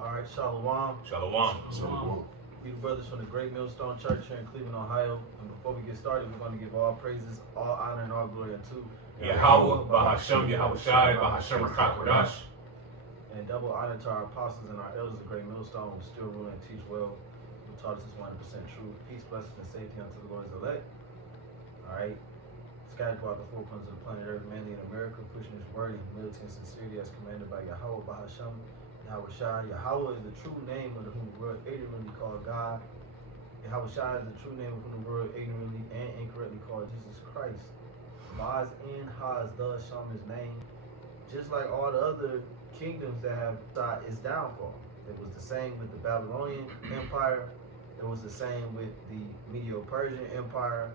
All right, Shalom. Shalom. So, We brothers from the Great Millstone Church here in Cleveland, Ohio. And before we get started, we're going to give all praises, all honor, and all glory unto Yahweh, Bahashem, Yahushai, Bahashem, Rakakodash. and double honor to our apostles and our elders of Great Millstone who still rule and teach well, who taught us this 100% truth, peace, blessings, and safety unto the Lord's elect. All right. Scattered throughout the four corners of the planet Earth, mainly in America, pushing his word in humility and sincerity as commanded by Yahweh, Bahashem, Yahushai. Yahweh is the true name under whom the world ignorantly called God. Yahushai is the true name of whom the world ignorantly and incorrectly called Jesus Christ. Baz in Haz does show his name. Just like all the other kingdoms that have its downfall. It was the same with the Babylonian Empire. It was the same with the Medo-Persian Empire.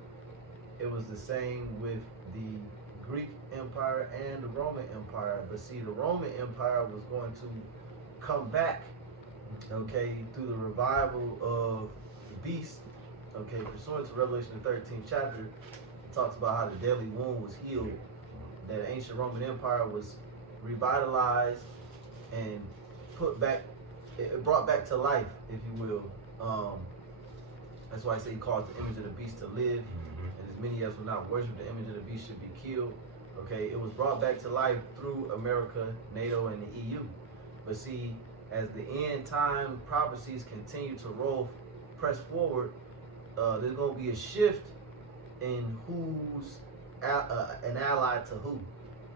It was the same with the Greek Empire and the Roman Empire. But see, the Roman Empire was going to come back, okay, through the revival of the beast, okay, pursuant to Revelation the 13th chapter. It talks about how the deadly wound was healed, that the ancient Roman Empire was revitalized and put back, it brought back to life, if you will. That's why I say he calls the image of the beast to live, and as many as will not worship the image of the beast should be killed. Okay, it was brought back to life through America, NATO, and the EU. But see, as the end time prophecies continue to press forward, there's going to be a shift in who's an ally to who,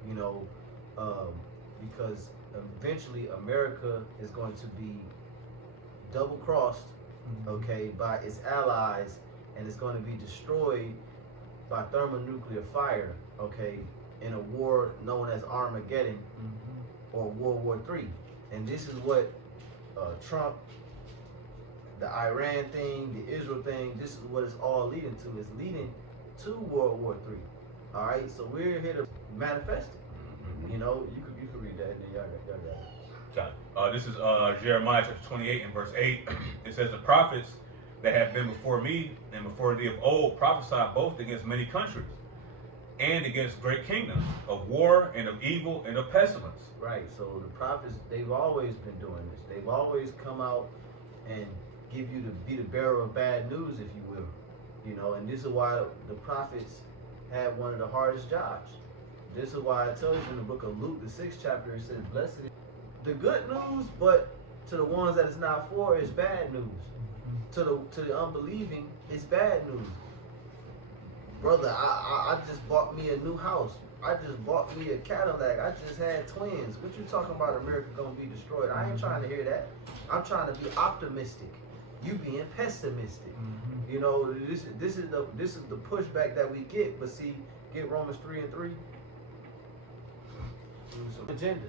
you know, because eventually America is going to be double-crossed, okay, by its allies, and it's going to be destroyed by thermonuclear fire, okay, in a war known as Armageddon or World War III. And this is what Trump, the Iran thing, the Israel thing, this is what it's all leading to. It's leading to World War III. All right, so we're here to manifest it. You know, you could read that, and then y'all got it. This is Jeremiah chapter 28 and verse 8. It says, the prophets that have been before me and before thee of old prophesied both against many countries and against great kingdoms, of war and of evil and of pestilence. Right, so the prophets, they've always been doing this. They've always come out and give you be the bearer of bad news, if you will. You know, and this is why the prophets had one of the hardest jobs. This is why I tell you in the book of Luke, the 6th chapter, it says, blessed is the good news, but to the ones that it's not for, it's bad news. To the unbelieving, it's bad news. Brother, I just bought me a new house. I just bought me a Cadillac. I just had twins. What you talking about? America gonna be destroyed? I ain't trying to hear that. I'm trying to be optimistic. You being pessimistic. You know, this is the pushback that we get. But see, get Romans 3:3. Agenda,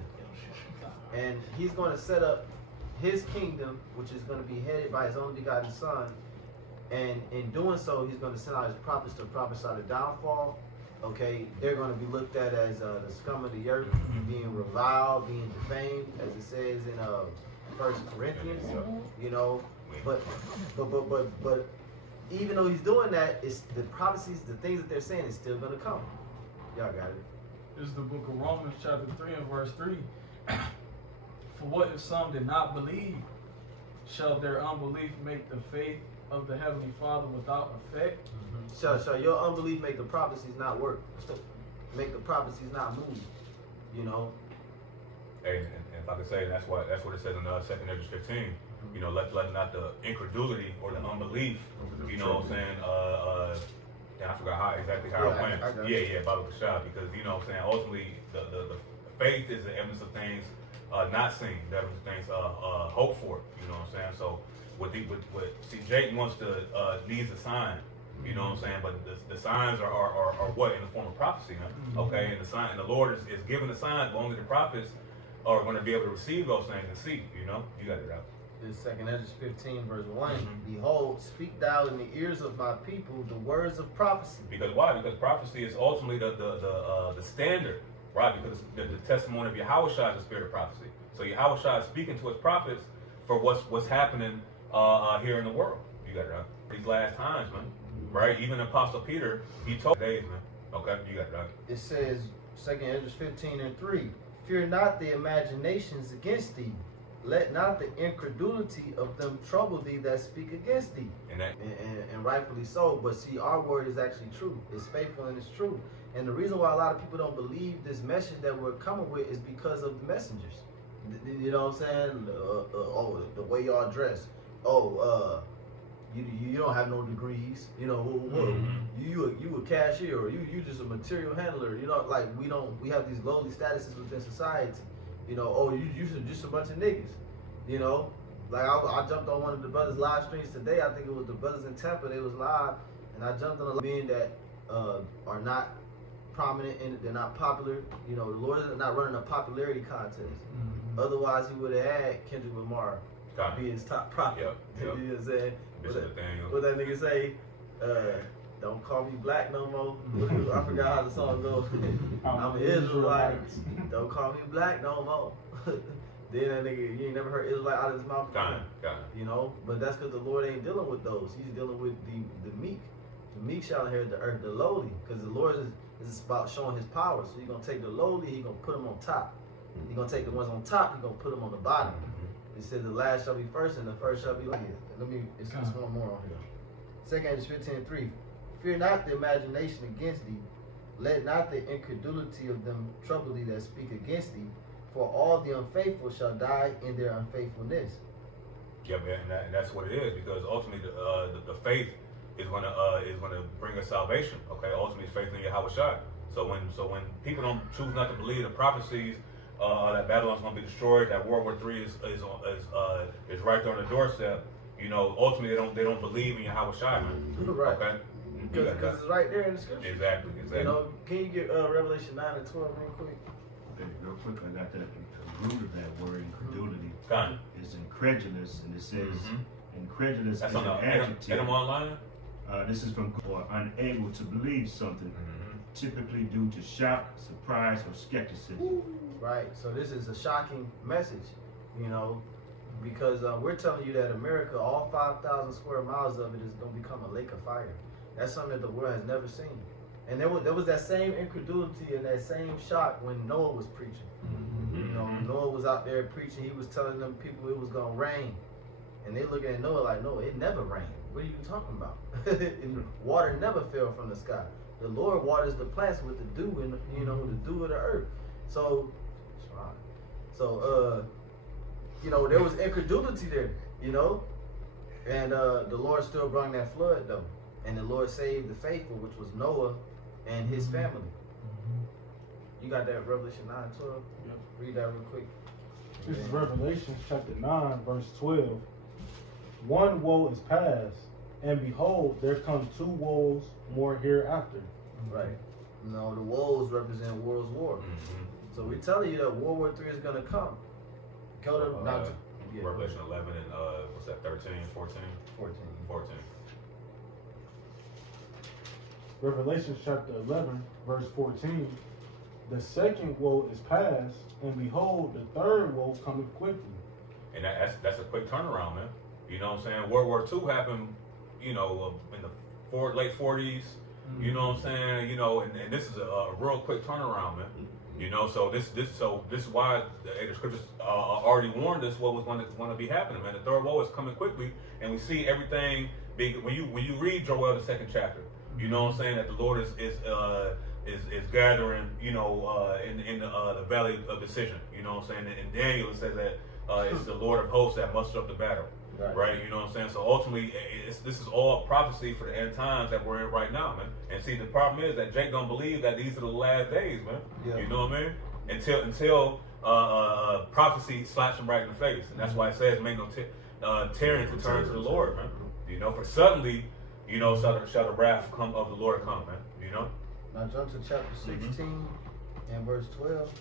and he's going to set up his kingdom, which is going to be headed by his only begotten Son. And in doing so, he's going to send out his prophets to prophesy the downfall. Okay, they're going to be looked at as the scum of the earth, being reviled, being defamed, as it says in 1 Corinthians. You know, but even though he's doing that, it's the prophecies, the things that they're saying, is still going to come. Y'all got it. This is the book of Romans chapter 3 and verse 3. For what if some did not believe? Shall their unbelief make the faith of the Heavenly Father without effect? Shall your unbelief make the prophecies not work? Make the prophecies not move? You know? And if I could say, that's what it says in 2nd Ezra 15. You know, let not the incredulity or the unbelief, you know what I'm saying, I forgot exactly how it went. Bible Kashab, because you know what I'm saying, ultimately the faith is the evidence of things not seen, the evidence of things hoped for. You know what I'm saying? So what Jake wants to needs a sign. You know what I'm saying? But the signs are what, in the form of prophecy, huh? Okay, and the Lord is giving the signs, but only the prophets are going to be able to receive those things and see. You know, you got it out. This 2nd Ezra 15 verse 1. Behold, speak thou in the ears of my people the words of prophecy. Because why? Because prophecy is ultimately the standard, right? Because the testimony of Yahushua is the spirit of prophecy. So Yahushua is speaking to his prophets for what's happening here in the world. You got it right. These last times, man. Right? Even Apostle Peter, he told days, man. Okay, you got it right. It says 2nd Ezra 15 and 3. Fear not the imaginations against thee, let not the incredulity of them trouble thee that speak against thee. And that, And rightfully so. But see, our word is actually true. It's faithful and it's true. And the reason why a lot of people don't believe this message that we're coming with is because of the messengers. You know what I'm saying? Oh, the way y'all dress. Oh, you don't have no degrees. You know, you a cashier, or you just a material handler. You know, like we have these lowly statuses within society. You know, oh, you just a bunch of niggas. You know, like I jumped on one of the brothers' live streams today. I think it was the brothers in Tampa. They was live, and I jumped on a men that are not prominent and they're not popular. You know, the Lord is not running a popularity contest. Otherwise, he would have had Kendrick Lamar be his top prophet. Yep. You know what I'm saying? Bishop What that nigga say? Don't call me black no more. I forgot how the song goes. I'm an Israelite. Don't call me black no more. Then that nigga, you ain't never heard Israelite out of his mouth. Got it. You know, but that's because the Lord ain't dealing with those. He's dealing with the meek. The meek shall inherit the earth, the lowly. Because the Lord is about showing his power. So he's going to take the lowly, he's going to put them on top. He's going to take the ones on top, he's going to put them on the bottom. He said the last shall be first and the first shall be last. It's one more on here. 2 Corinthians 15:3. Fear not the imagination against thee. Let not the incredulity of them trouble thee that speak against thee. For all the unfaithful shall die in their unfaithfulness. Yeah, man, and that's what it is, because ultimately the faith is gonna bring us salvation. Okay, ultimately faith in Yahweh Shai. So when people don't choose not to believe the prophecies that Babylon's gonna be destroyed, that World War III is right there on the doorstep. You know, ultimately they don't believe in Yahweh Shai, man. Right. Okay. Because it's right there in the scripture. Exactly. You know, can you get Revelation 9 and 12 real quick? Okay, real quick, I got that. The root of that word, incredulity, Got it. is incredulous, and it says incredulous That's is on an the adjective. Adam Online. This is from or unable to believe something, typically due to shock, surprise, or skepticism. Right. So this is a shocking message, you know, because we're telling you that America, all 5,000 square miles of it is going to become a lake of fire. That's something that the world has never seen. And there was that same incredulity and that same shock when Noah was preaching. You know, Noah was out there preaching. He was telling them people it was going to rain. And they looking at Noah like, no, it never rained. What are you talking about? And water never fell from the sky. The Lord waters the plants with the dew and, you know, the dew of the earth. So, you know, there was incredulity there, you know. And the Lord still brought that flood, though. And the Lord saved the faithful, which was Noah and his family. You got that Revelation 9:12? Yep. Read that real quick. This is Revelation chapter 9, verse 12. One woe is past, and behold, there come two woes more hereafter. Right. You know, the woes represent world's war. So we're telling you that World War III is going to come. Go to Revelation 11 and what's that? 13, 14, 14. Revelation chapter 11, verse 14. The second woe is past, and behold, the third woe cometh quickly. And that's a quick turnaround, man. You know what I'm saying? World War II happened, you know, in the late 40s. You know what I'm saying? You know, and this is a real quick turnaround, man. You know, so this is why the scriptures already warned us what was going to be happening, man. The third woe is coming quickly, and we see everything big. When you read Joel the second chapter, you know what I'm saying, that the Lord is gathering, you know, in the valley of decision. You know what I'm saying? In Daniel it says that it's the Lord of hosts that muster up the battle. Right, you know what I'm saying? So ultimately, this is all prophecy for the end times that we're in right now, man. And see, the problem is that Jake don't believe that these are the last days, man. Yeah. You know what I mean? Until prophecy slaps him right in the face, and that's why it says, "Make no tyrant to turn to the Lord, man." You know, for suddenly, you know, shall the wrath come of the Lord come, man. You know. Now jump to chapter 16 and verse 12.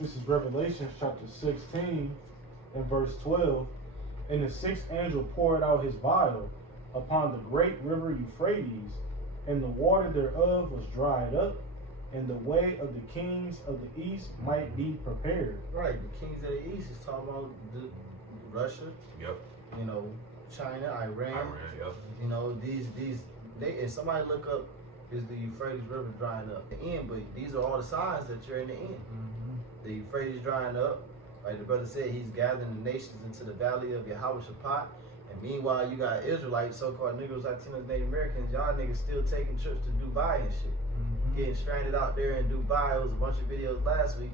This is Revelation chapter 16 and verse 12. And the sixth angel poured out his vial upon the great river Euphrates, and the water thereof was dried up, and the way of the kings of the east might be prepared. Right, the kings of the east is talking about Russia. Yep. You know, China, Iran. Yep. You know, if somebody look up is the Euphrates River drying up. The end, but these are all the signs that you're in the end. The Euphrates drying up. Like the brother said, he's gathering the nations into the valley of Yahweh-Shaphat. And meanwhile, you got Israelites, so-called Negroes, Latinos, Native Americans. Y'all niggas still taking trips to Dubai and shit. Getting stranded out there in Dubai. It was a bunch of videos last week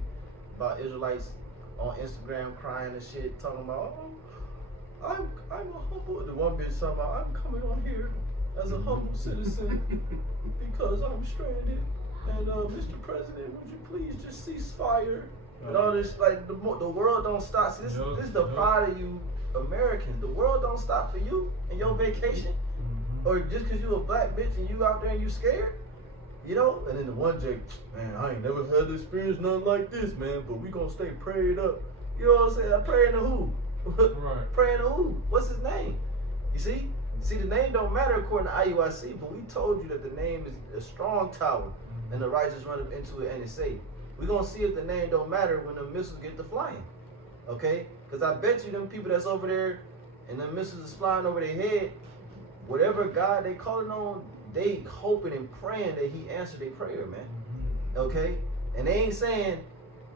about Israelites on Instagram crying and shit, talking about, oh, I'm a humble. The one bitch talking about, I'm coming on here as a humble citizen because I'm stranded. And Mr. President, would you please just cease fire? And all this, like, the world don't stop. See, this is the pride of you Americans. The world don't stop for you and your vacation. Or just because you a black bitch and you out there and you scared. You know? And then the one Jake, man, I ain't never had to experience nothing like this, man, but we gonna stay prayed up. You know what I'm saying? I'm praying to who? Right. Praying to who? What's his name? You see? See, the name don't matter according to IUIC, but we told you that the name is a strong tower and the righteous run up into it and it's safe. We're going to see if the name don't matter when the missiles get to flying. Okay? Because I bet you them people that's over there and the missiles is flying over their head, whatever God they calling on, they hoping and praying that he answered their prayer, man. Okay? And they ain't saying,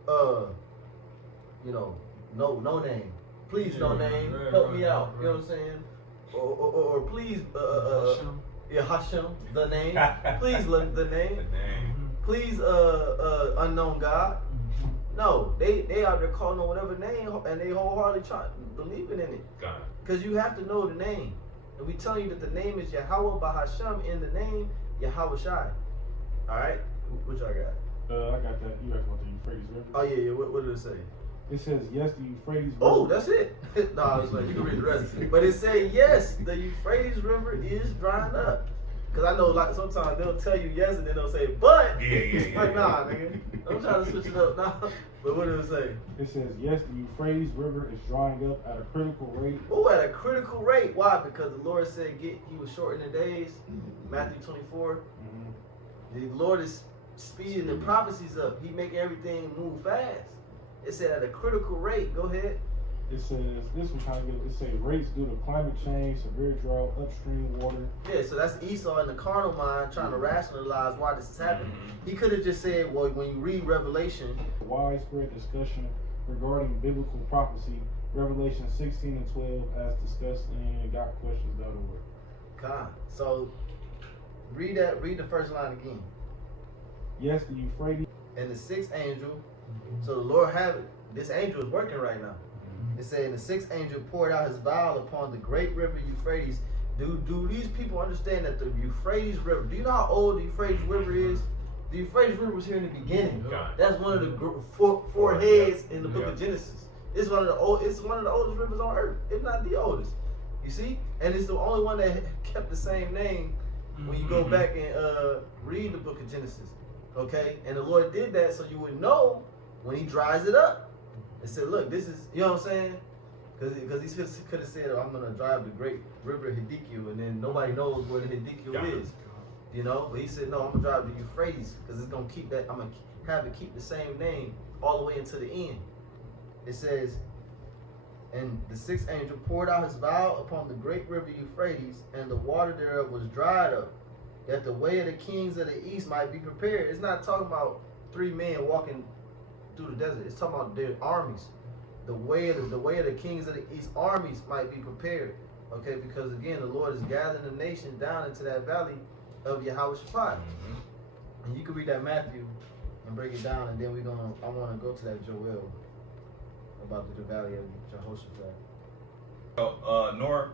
you know, no name. Please no name. Help me out. You know what I'm saying? Or please, Hashem, the name. Please, the name. Please, unknown God. No, they out there calling on whatever name, and they wholeheartedly believing in it. Because you have to know the name. And we tell you that the name is Yahweh Bahashem in the name Yahweh Shai. Alright? What y'all got? I got that. You asked about the Euphrates River. Oh, yeah. What did it say? It says, yes, the Euphrates River. Oh, that's it. No, I was like, you can read the rest. But it said, yes, the Euphrates River is drying up. Because I know, like, sometimes they'll tell you yes and then they'll say, but. Yeah. Like, nah, nigga. I'm trying to switch it up. Nah. But what did it say? It says, yes, the Euphrates River is drying up at a critical rate. Oh, at a critical rate. Why? Because the Lord said he was shortening the days. Matthew 24. The Lord is speeding the prophecies up. He make everything move fast. It said at a critical rate. Go ahead. It says, this one kind of good. It says rates due to climate change, severe drought, upstream water. Yeah, so that's Esau in the carnal mind trying to rationalize why this is happening. He could have just said, well, when you read Revelation, Widespread discussion regarding biblical prophecy, Revelation 16 and 12, as discussed in gotquestions.org. God. So read the first line again. Yes, the Euphrates. And the sixth angel, so the Lord have it. This angel is working right now. It said, and the sixth angel poured out his vial upon the great river Euphrates. Do these people understand that the Euphrates River, do you know how old the Euphrates River is? The Euphrates River was here in the beginning. That's one of the four heads in the book of Genesis. It's one of the oldest rivers on earth, if not the oldest. You see? And it's the only one that kept the same name when you go back and read the book of Genesis. Okay? And the Lord did that so you would know when he dries it up. It said, look, this is, you know what I'm saying? Because he could have said, I'm going to drive the great river Hiddekel, and then nobody knows where the Hiddekel is. You know? But he said, no, I'm going to drive the Euphrates, because it's going to keep that, I'm going to have it keep the same name all the way into the end. It says, and the sixth angel poured out his vial upon the great river Euphrates, and the water thereof was dried up, that the way of the kings of the east might be prepared. It's not talking about 3 men walking through the desert. It's talking about their armies. The way of the kings of the east armies might be prepared. Okay, because again, the Lord is gathering the nation down into that valley of Yahweh-Shaphat. And you can read that Matthew and break it down, and then I want to go to that Joel about the valley of Jehoshaphat. Nor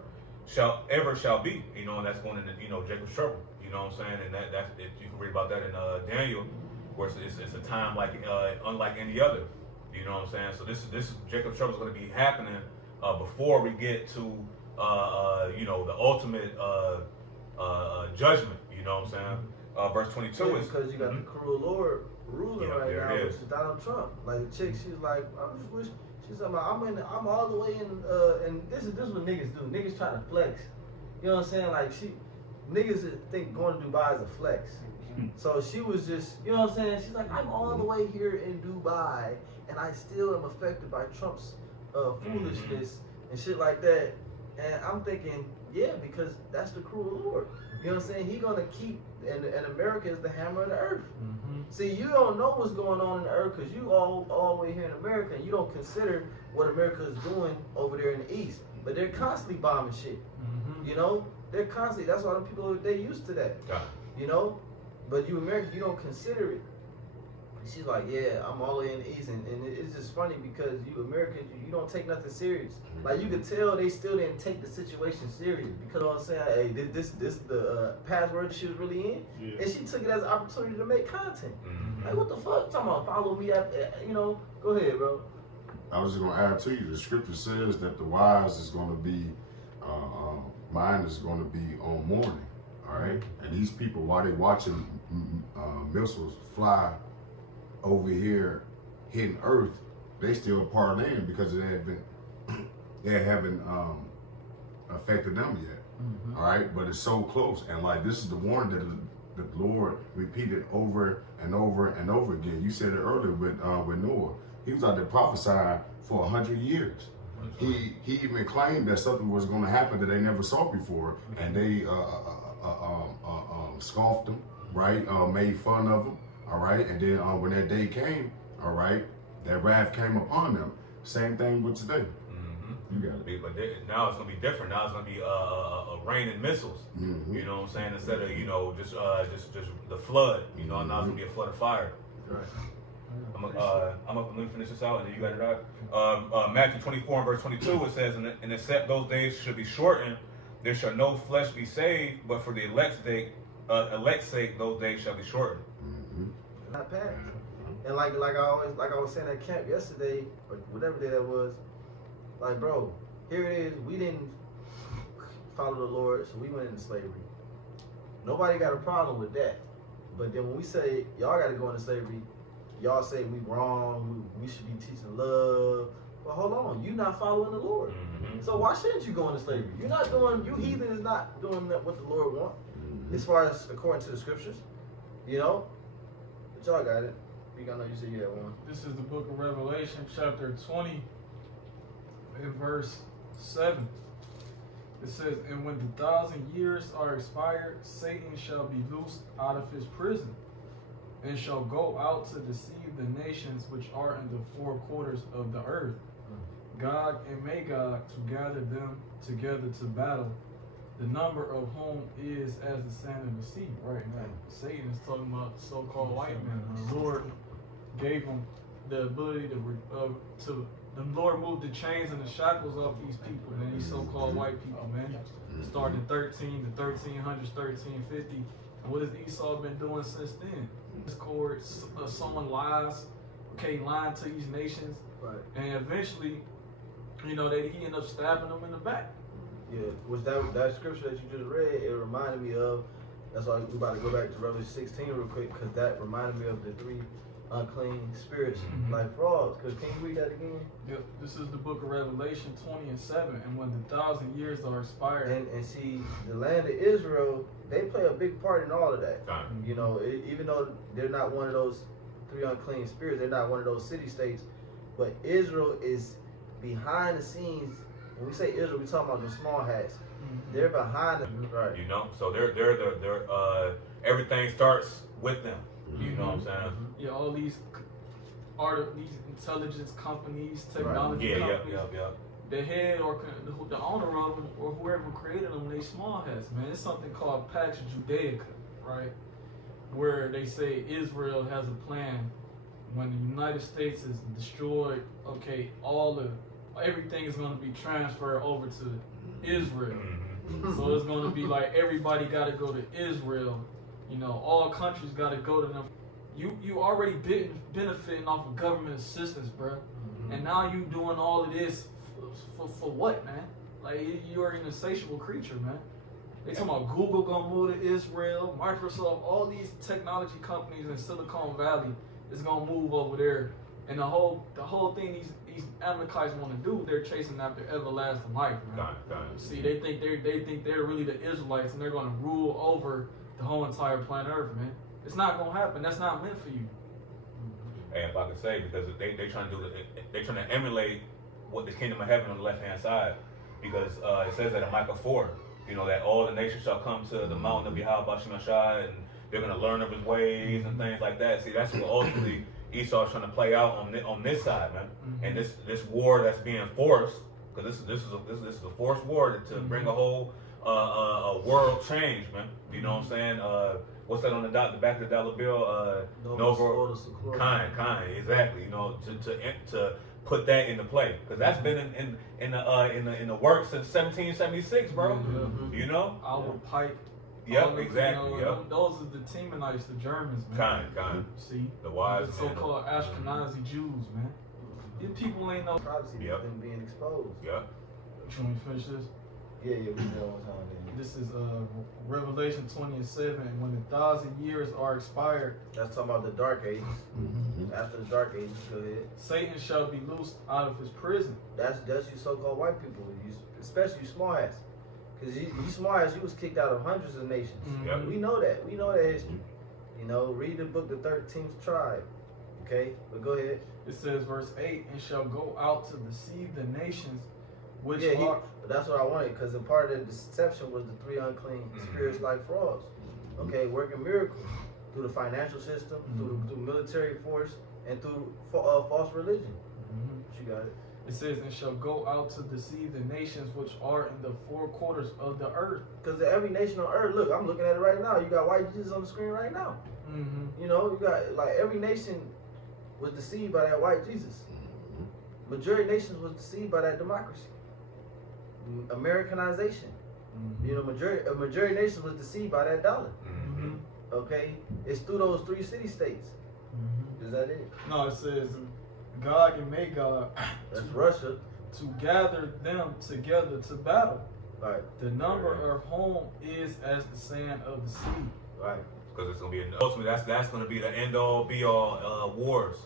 shall be, you know, and that's going into, you know, Jacob's trouble, you know what I'm saying, and that's you can read about that in Daniel, where it's a time like unlike any other, you know what I'm saying. So this Jacob's trouble is going to be happening before we get to you know, the ultimate judgment, you know what I'm saying. Verse 22 is because you got the cruel Lord ruling right now, it which is. is Donald Trump. Like the chick, she's like, I just wish. She's talking about, I'm all the way in, and this is what niggas do. Niggas trying to flex. You know what I'm saying? Like niggas think going to Dubai is a flex. So she was just, you know what I'm saying? She's like, I'm all the way here in Dubai, and I still am affected by Trump's foolishness and shit like that. And I'm thinking, Yeah, because that's the cruel Lord. You know what I'm saying? He gonna keep, and America is the hammer of the earth. Mm-hmm. See, you don't know what's going on in the earth because you all the way here in America, and you don't consider what America is doing over there in the East. But they're constantly bombing shit. Mm-hmm. You know, they're constantly. That's why the people they used to that. God. You know, but you Americans, you don't consider it. She's like, yeah, I'm all the way in the East, and it's just funny because you Americans, you don't take nothing serious. Like you could tell they still didn't take the situation serious because you know what I'm saying, hey, this the password she was really in, Yeah. and she took it as an opportunity to make content. Mm-hmm. Like what the fuck? Talking about follow me at, you know? Go ahead, bro. I was just going to add to you. The scripture says that the wise is going to be, mine is going to be on mourning. All right, and these people, while they watching missiles fly over here, hitting Earth, they still parlaying because they haven't affected them yet. Mm-hmm. All right, but it's so close, and like this is the warning that the Lord repeated over and over and over again. You said it earlier with Noah. He was out there prophesying for 100 years. He even claimed that something was going to happen that they never saw before, and they scoffed him, right? Made fun of him, all right. And then when that day came, all right, that wrath came upon them. Same thing with today. Mm-hmm. You got it. But now it's gonna be different. Now it's gonna be a rain and missiles. Mm-hmm. You know what I'm saying? Instead of just the flood. You know, now it's gonna be a flood of fire. Right. Let me finish this out, and then you got it out. Matthew 24 and verse 22, it says, "And except those days should be shortened, there shall no flesh be saved, but for the elect's sake, those days shall be shortened." Mm-hmm. Not past. And like I was saying at camp yesterday, or whatever day that was, like bro, here it is. We didn't follow the Lord, so we went into slavery. Nobody got a problem with that. But then when we say y'all got to go into slavery, y'all say we wrong. We should be teaching love. But hold on, you not following the Lord. Mm-hmm. So why shouldn't you go into slavery? You're not doing. You heathen is not doing what the Lord wants, as far as according to the scriptures. You know. But y'all got it. I know you said you had one. This is the book of Revelation, chapter 20, and verse 7. It says, "And when the 1,000 years are expired, Satan shall be loosed out of his prison, and shall go out to deceive the nations which are in the four quarters of the earth, Gog and Magog, to gather them together to battle, the number of whom is as the sand of the sea." Right now, Satan is talking about the so-called white man. The Lord gave him the ability to the Lord moved the chains and the shackles off these people, man. These so-called white people, man. Starting in the 1300s, 1350. And what has Esau been doing since then? Discord, someone lies, lying to these nations, Right. and eventually, he ended up stabbing them in the back. Yeah. Was that scripture that you just read? It reminded me of. That's why we about to go back to Revelation 16 real quick, because that reminded me of the 3 unclean spirits, like frogs. Because can you read that again? Yep. This is the book of Revelation 20 and 7. And when the 1,000 years are expired, And see, the land of Israel, they play a big part in all of that. Done. You know, even though they're not one of those 3 unclean spirits, they're not one of those city states, but Israel is behind the scenes. When we say Israel, we talking about the small hats. They're behind the right. You know, so they're everything starts with them. You know what I'm saying? yeah, all these these intelligence companies, technology Yeah, companies, yeah. the head or the owner of them or whoever created them, they small hats, man. It's something called Pax Judaica, right? Where they say Israel has a plan when the United States is destroyed. Okay, everything is going to be transferred over to Israel. Mm-hmm. So it's going to be like everybody got to go to Israel. You know, all countries got to go to them. You already benefiting off of government assistance, bro. And now you doing all of this for what, man? Like, you're an insatiable creature, man. They talking about Google gonna move to Israel, Microsoft, all these technology companies in Silicon Valley is gonna move over there. And the whole thing these Amalekites want to do, they're chasing after everlasting life, man. Done. See, they think they're really the Israelites, and they're gonna rule over the whole entire planet Earth, man. It's not gonna happen. That's not meant for you. And if I could say, because they trying to they're trying to emulate what the kingdom of heaven on the left hand side, because it says that in Micah 4, you know, that all the nations shall come to the mountain of Yahweh Bashim Ashai, and they're going to learn of his ways and things like that. See, that's what ultimately Esau's trying to play out on this side, man. And this war that's being forced, because this is a forced war to bring a whole a world change, man. You know what I'm saying? What's that on the back of the dollar bill? Nova kind, exactly. You know, to put that into play, because that's been in the works since 1776, bro. You know, Our Pike. Yep, exactly. You know, those are the Temanites, the Germans, man. Kind. See, The wise the so-called Ashkenazi Jews, man. These people ain't no. Prophecy Yep. has been being exposed. Yeah. You want me to finish this? Yeah, we know what's happening. This is Revelation 20:7. When 1,000 years are expired, That's talking about the Dark Ages. After the Dark Ages, go ahead. Satan shall be loosed out of his prison. That's you so-called white people, especially you smart ass. Because you smart ass, you was kicked out of hundreds of nations. Yep. We know that. We know that history. You know, read the book, The 13th Tribe. Okay, but go ahead. It says, verse 8, and shall go out to deceive the nations which Yeah, are. but that's what I wanted, because a part of the deception was the 3 unclean spirits like frogs. Okay, working miracles through the financial system, through military force, and through false religion. But you got it. It says, and shall go out to deceive the nations which are in the 4 quarters of the earth. Because every nation on earth, look, I'm looking at it right now. You got white Jesus on the screen right now. You know, you got, like, every nation was deceived by that white Jesus. Majority of nations was deceived by that democracy. Americanization. You know, majority of nations was deceived by that dollar. Okay? It's through those 3 city-states. Is that it? No, it says, Gog and Magog, That's Russia. to gather them together to battle. Right. The number of whom is as the sand of the sea. Right. Because it's gonna be ultimately that's gonna be the end all be all wars.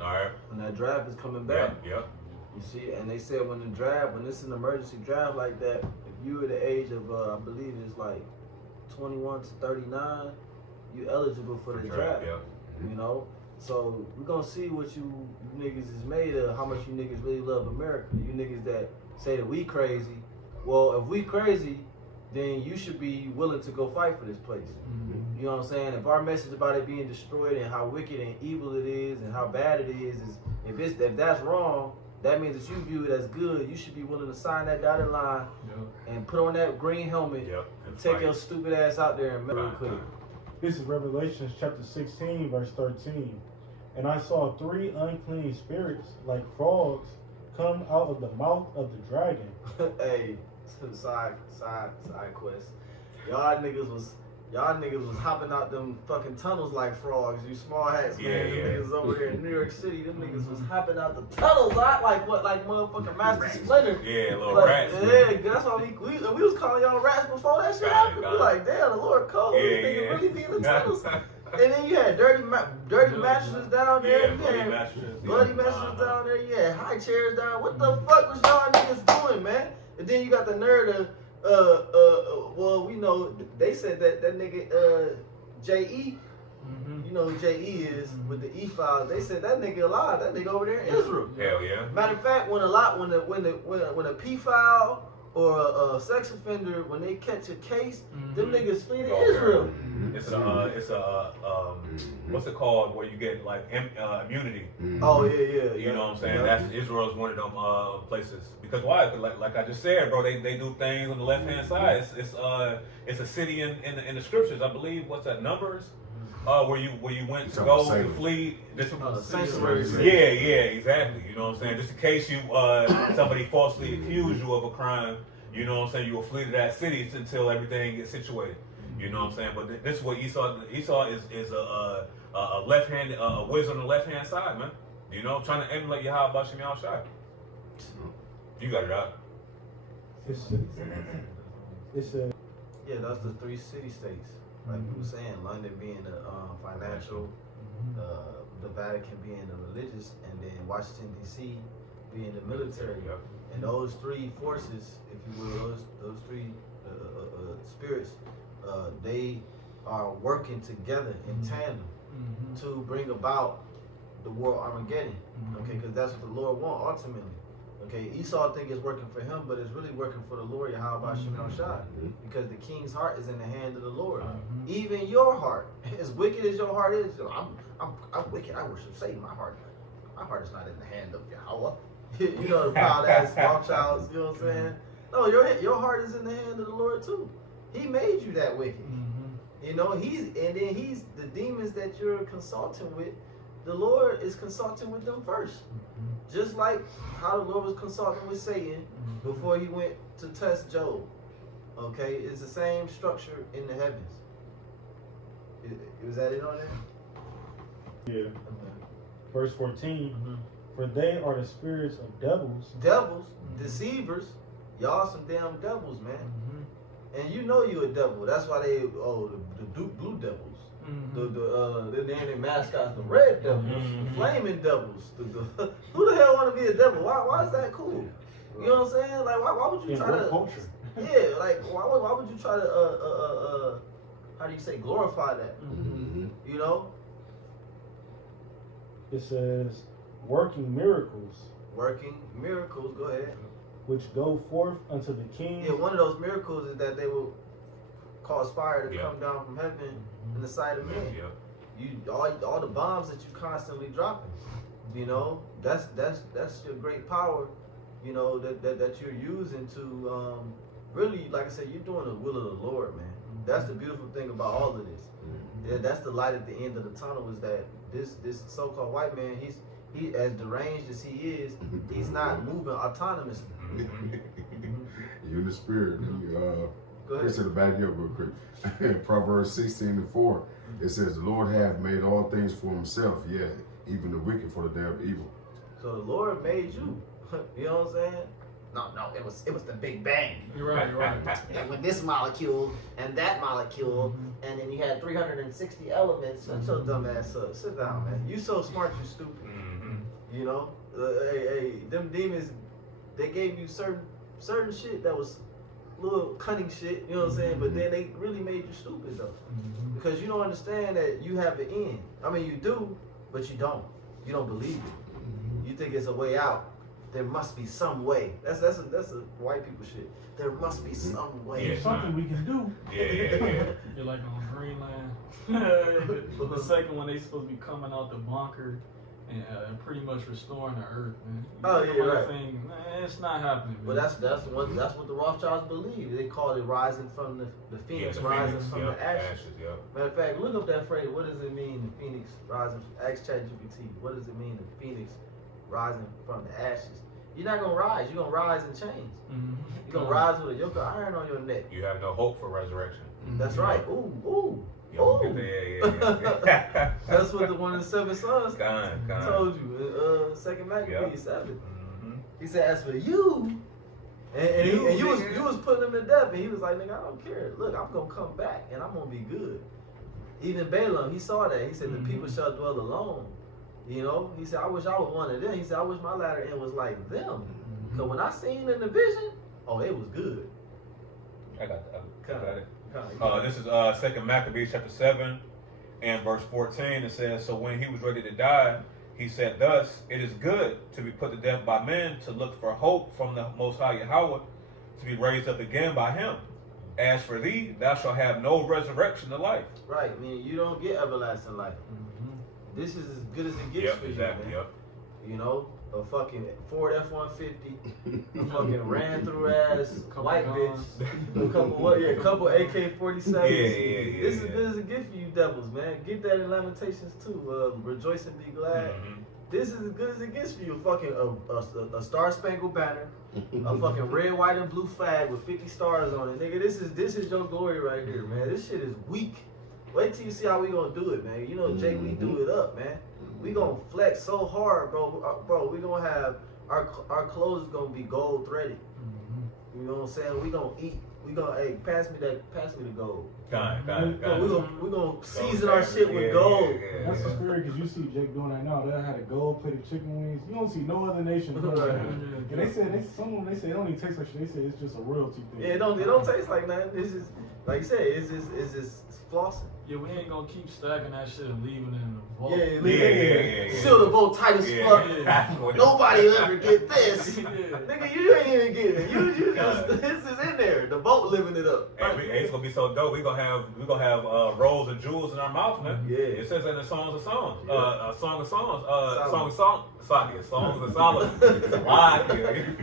All right. When that draft is coming back. Yep. You see, and they said when it's an emergency draft like that, if you were the age of, I believe it's like 21 to 39, you eligible for the draft. Yeah. You know? So we're gonna see what you niggas is made of, how much you niggas really love America. You niggas that say that we crazy. Well, if we crazy, then you should be willing to go fight for this place. You know what I'm saying? If our message about it being destroyed and how wicked and evil it is and how bad it is if that's wrong, that means that you view it as good. You should be willing to sign that dotted line and put on that green helmet and take your stupid ass out there and real quick. This is Revelation chapter 16, verse 13. And I saw 3 unclean spirits like frogs come out of the mouth of the dragon. Hey, side quest. Y'all niggas was hopping out them fucking tunnels like frogs. You small hats, man. Them niggas over here in New York City. Them niggas was hopping out the tunnels. Like what? Like motherfucking Master Splinter. Yeah, little Like, rats. Yeah, that's why we was calling y'all rats before that shit happened. We like, damn, the Lord cold. These niggas really be in the tunnels. And then you had dirty mattresses down there. You had bloody mattresses down there. You had high chairs down. What the fuck was y'all niggas doing, man? And then you got the nerve of well, we know they said that nigga J.E. You know who J.E. is with the E-Files. They said that nigga alive. That nigga over there in Israel. Hell yeah. Matter of fact, when a P-file or a sex offender, when they catch a case, them niggas flee to Israel. It's a what's it called where you get like immunity. Oh yeah. You know what I'm saying? That's Israel's one of them places. Because why? Like I just said, bro, they do things on the left hand side. It's a city in the scriptures. I believe what's that, Numbers? Where you went to go to flee. Sanctuary. Yeah, exactly. You know what I'm saying? Just in case you somebody falsely accused you of a crime, you know what I'm saying, you will flee to that city until everything gets situated. You know what I'm saying? But this is what Esau is a left hand, a wizard on the left hand side, man. You know, trying to emulate Yahweh Bashim Yahushai. You got it out. It's a Yeah, that's the 3 city-states. Like you were saying, London being the financial, the Vatican being the religious, and then Washington D.C. being the military. And those 3 forces, if you will, those 3 spirits, they are working together in tandem to bring about the world Armageddon. Okay, because that's what the Lord wants ultimately. Okay, Esau think it's working for him, but it's really working for the Lord, Yahweh Shemel Shai, because the king's heart is in the hand of the Lord. Even your heart, as wicked as your heart is, I'm wicked. I worship Satan. My heart is not in the hand of Yahweh. You know, the proud ass Rothschilds. You know what I'm saying? No, your heart is in the hand of the Lord too. He made you that wicked. You know, he's the demons that you're consulting with. The Lord is consulting with them first. Just like how the Lord was consulting with Satan before he went to test Job. Okay, it's the same structure in the heavens. Was that it on there? Yeah. Verse 14. For they are the spirits of devils. Devils, deceivers, y'all some damn devils, man. And you know you a devil. That's why they the blue devils. The name mascots, the red devils, the flaming devils. Who the hell want to be a devil? Why is that cool? You know what I'm saying? Like why would you In try what to? culture? Yeah, like why would you try to how do you say glorify that? You know, It says, working miracles, working miracles. Go ahead. which go forth unto the kings. Yeah, one of those miracles is that they will cause fire to come down from heaven in the sight of men. You all the bombs that you constantly dropping, you know, that's your great power, you know, that you're using to really, like I said, you're doing the will of the Lord, man. That's the beautiful thing about all of this. Yeah, that's the light at the end of the tunnel, is that this so-called white man, he as deranged as he is, he's not moving autonomously. You in the spirit. Go ahead. Chris, to back you up real quick. Proverbs 16:4. It says, the Lord hath made all things for himself, yet even the wicked for the day of evil. So the Lord made you. You know what I'm saying? No, it was the Big Bang. You're right. And with this molecule and that molecule, and then you had 360 elements. Shut your dumb ass up. Sit down, man. You so smart, you stupid. You know, hey, them demons, they gave you certain shit that was little cunning shit. You know what I'm saying? But then they really made you stupid though, because you don't understand that you have an end. I mean, you do, but you don't. You don't believe it. You think it's a way out. There must be some way. That's a white people shit. There must be some way. There's something we can do. You're like on Greenland. The second one, they supposed to be coming out the bunker and pretty much restoring the earth, man. Oh, yeah, right. Thing, man, it's not happening, man. Well, that's what the Rothschilds believe. They call it rising from the phoenix, rising from the ashes. Matter of fact, look up that phrase. What does it mean, the phoenix rising? Ask ChatGPT. What does it mean, the phoenix rising from the ashes? You're not gonna rise. You're gonna rise in chains. You're gonna rise with a yoke of iron on your neck. You have no hope for resurrection. That's right. Ooh. Yeah. That's what the one of the seven sons Gone. told you. Second Maccabees 7. He said, as for you, and you was putting him to death, and he was like, nigga, I don't care. Look, I'm gonna come back, and I'm gonna be good. Even Balaam, he saw that. He said, the people shall dwell alone. You know, he said, I wish I was one of them. He said, I wish my latter end was like them. So when I seen in the vision, oh, it was good. I got it. Kinda. This is 2 Maccabees chapter 7 and verse 14. It says, so when he was ready to die, he said thus, it is good to be put to death by men, to look for hope from the Most High Yahweh, to be raised up again by him. As for thee, thou shalt have no resurrection to life. Right, meaning you don't get everlasting life. This is as good as it gets for you, man. You know, a fucking Ford F-150, a fucking ran through ass white bitch, a couple AK-47s. Yeah. This is as good as it gets for you devils, man. Get that in Lamentations too. Rejoice and be glad. This is as good as it gets for you. A Star Spangled Banner, a fucking red, white, and blue flag with 50 stars on it, nigga. This is your glory right here, man. This shit is weak. Wait till you see how we gonna do it, man. You know, Jake, we do it up, man. We gonna flex so hard, bro. Bro, we gonna have our clothes is gonna be gold threaded. You know what I'm saying? We gonna eat. We gonna pass me the gold. We gonna season our shit with gold. That's the scary, because you see Jake doing that now. They had a gold-plated chicken wings. You don't see no other nation doing that. And they said it don't even taste like shit. They said it's just a royalty thing. Yeah, it don't taste like nothing. This is like you said. It's just flossing. Yeah, we ain't gonna keep stacking that shit and leaving it in the vault. Yeah. Seal the vote tight as fuck. Yeah. Nobody ever get this. Yeah. Nigga, you ain't even get it. You just, this is in there. The vote living it up. Hey, it's gonna be so dope. We gonna have rolls of jewels in our mouth, man. Yeah. It says in the songs of songs, Yeah. song of songs, Solomon. songs of Solomon. It's a lot here.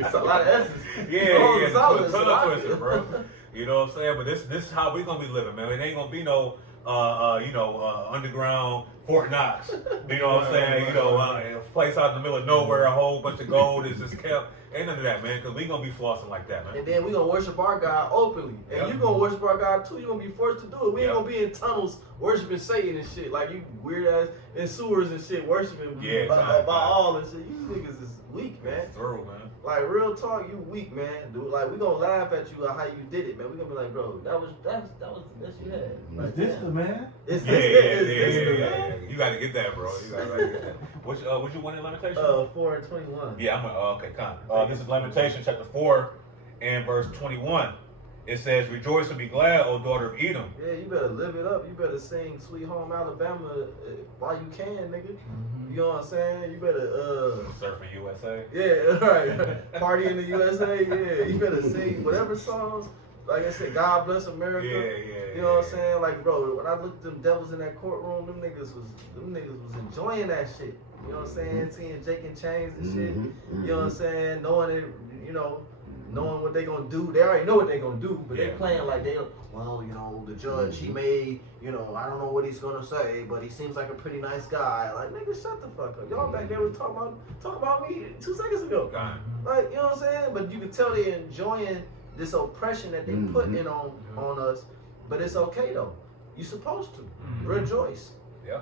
It's a lot of S's. Yeah, Songs yeah, of Solomon, tongue it's a lot. twister, bro. You know what I'm saying? But this is how we gonna be living, man. It ain't gonna be no underground Fort Knox. You know what I'm saying? A place out in the middle of nowhere, a whole bunch of gold is just kept. Ain't none of that, man, because we gonna be flossing like that, man. And then we gonna worship our God openly. And Yep. you gonna worship our God too. You gonna be forced to do it. We ain't Yep. gonna be in tunnels worshiping Satan and shit. Like you weird ass in sewers and shit worshiping Yeah, by nah. all and shit. You niggas is weak, man. Through, man. Like real talk, you weak, man. Dude, like we gonna laugh at you how you did it, man. We gonna be like, bro, that was the best you had. Like, Is this damn. the man? It's Yeah. this the man. You gotta get that, bro. You gotta get that. What you want in Lamentation? 4 and 21. Yeah, okay, con. This is Lamentation chapter 4 and verse 21. It says, "Rejoice and be glad, O daughter of Edom." Yeah, you better live it up. You better sing "Sweet Home Alabama" while you can, nigga. Mm-hmm. You know what I'm saying? You better Surfing USA. yeah, right. Party in the USA. Yeah, you better sing whatever songs. Like I said, God bless America. Yeah. You know what I'm saying? Like, bro, when I looked at them devils in that courtroom, them niggas was enjoying that shit. You know what I'm saying? Seeing Jake and Chains and shit. You know what I'm saying? Knowing it, knowing what they gonna do. They already know what they gonna do, but they Yeah. playing like the judge, he may, I don't know what he's gonna say, but he seems like a pretty nice guy. Like, nigga, shut the fuck up. Y'all back there was talking about me 2 seconds ago. Con. Like, you know what I'm saying? But you can tell they're enjoying this oppression that they putting on us. But it's okay though. You supposed to rejoice. Yeah.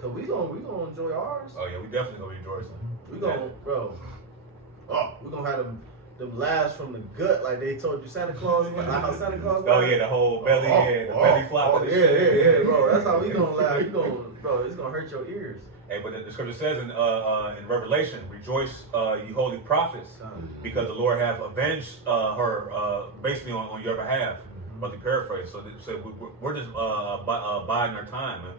Cause we gonna enjoy ours. Oh yeah, we definitely gonna be rejoicing. We gonna, bro. Oh, we gonna have them laughs from the gut, like they told you Santa Claus. How Santa Claus. Oh yeah, the whole belly, the belly flop. Yeah, bro. That's how we gonna laugh. Bro, it's gonna hurt your ears. Hey, but the scripture says in Revelation, "Rejoice, ye holy prophets, because the Lord hath avenged her basically on your behalf." But the paraphrase, so we're just biding our time, man.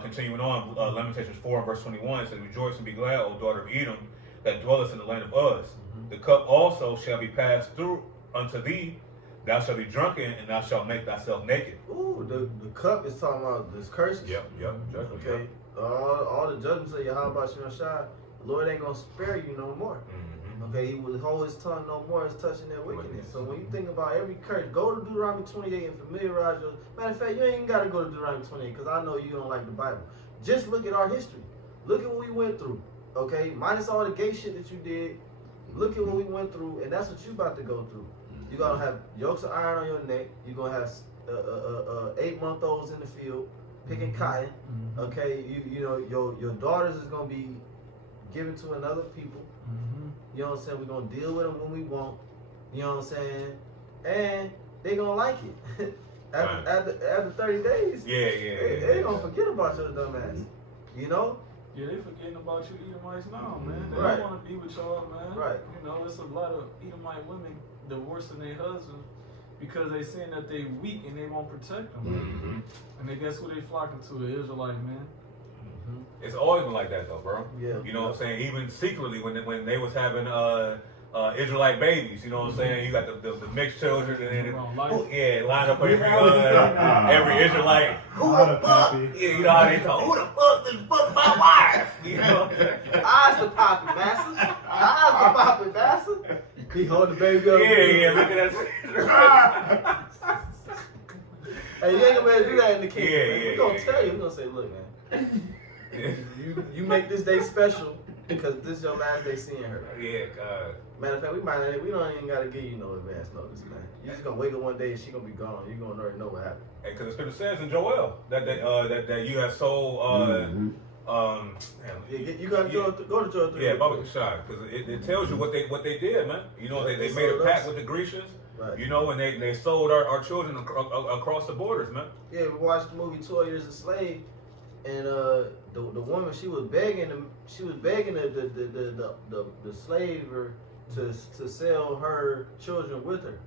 Continuing on, Lamentations 4 and verse 21 it says, "Rejoice and be glad, O daughter of Edom, that dwellest in the land of Uz. The cup also shall be passed through unto thee. Thou shalt be drunken, and thou shalt make thyself naked." Ooh, the cup is talking about this curses. Yep. Judgment. Okay. All the judgments of Yahweh Shemashai, the Lord ain't gonna spare you no more. Okay, he will hold his tongue no more as touching their wickedness. So when you think about every curse, go to Deuteronomy 28 and familiarize yourself. Matter of fact, you ain't even got to go to Deuteronomy 28 because I know you don't like the Bible. Just look at our history. Look at what we went through. Okay, minus all the gay shit that you did. Look at what we went through, and that's what you about to go through. You're gonna have yokes of iron on your neck. You're gonna have 8-month-olds in the field picking cotton. Okay, your daughters is gonna be given to another people. You know what I'm saying? We're gonna deal with them when we want. You know what I'm saying? And they gonna like it. after 30 days, they gonna forget about your dumb ass. You know? Yeah, they forgetting about you Edomites now, man. They Right. don't want to be with y'all, man. Right. It's a lot of Edomite women divorcing their husbands because they saying that they weak and they won't protect them. And they guess who they flocking to? The Israelite man. It's always been like that though, bro. Yeah. You know what I'm saying? Even secretly when they was having Israelite babies, you know what I'm saying? You got the mixed children and then line up every Israelite. Who the fuck? Yeah, you know how they talk. Who the fuck just fuck my wife? You know? Eyes the poppy bastard. Eyes the poppy bastard. He hold the baby up. Yeah, look at that. Hey, you ain't gonna be able to do that in the kingdom. Yeah, We're gonna tell you. We're gonna say, look, man. You make this day special because this is your last day seeing her. Yeah, God. Matter of fact, we don't even gotta give you no advance notice, man. You just gonna wake up one day and she gonna be gone. You gonna already know what happened. Hey, because the scripture says in Joel that you have sold. You gotta go to Joel 3. Yeah, Baba Kashai, because it tells you what they did, man. You know, they made a pact with the Grecians. Right. You know, and they sold our children across the borders, man. Yeah, we watched the movie 12 Years a Slave, and the woman she was begging the slaver to sell her children with her.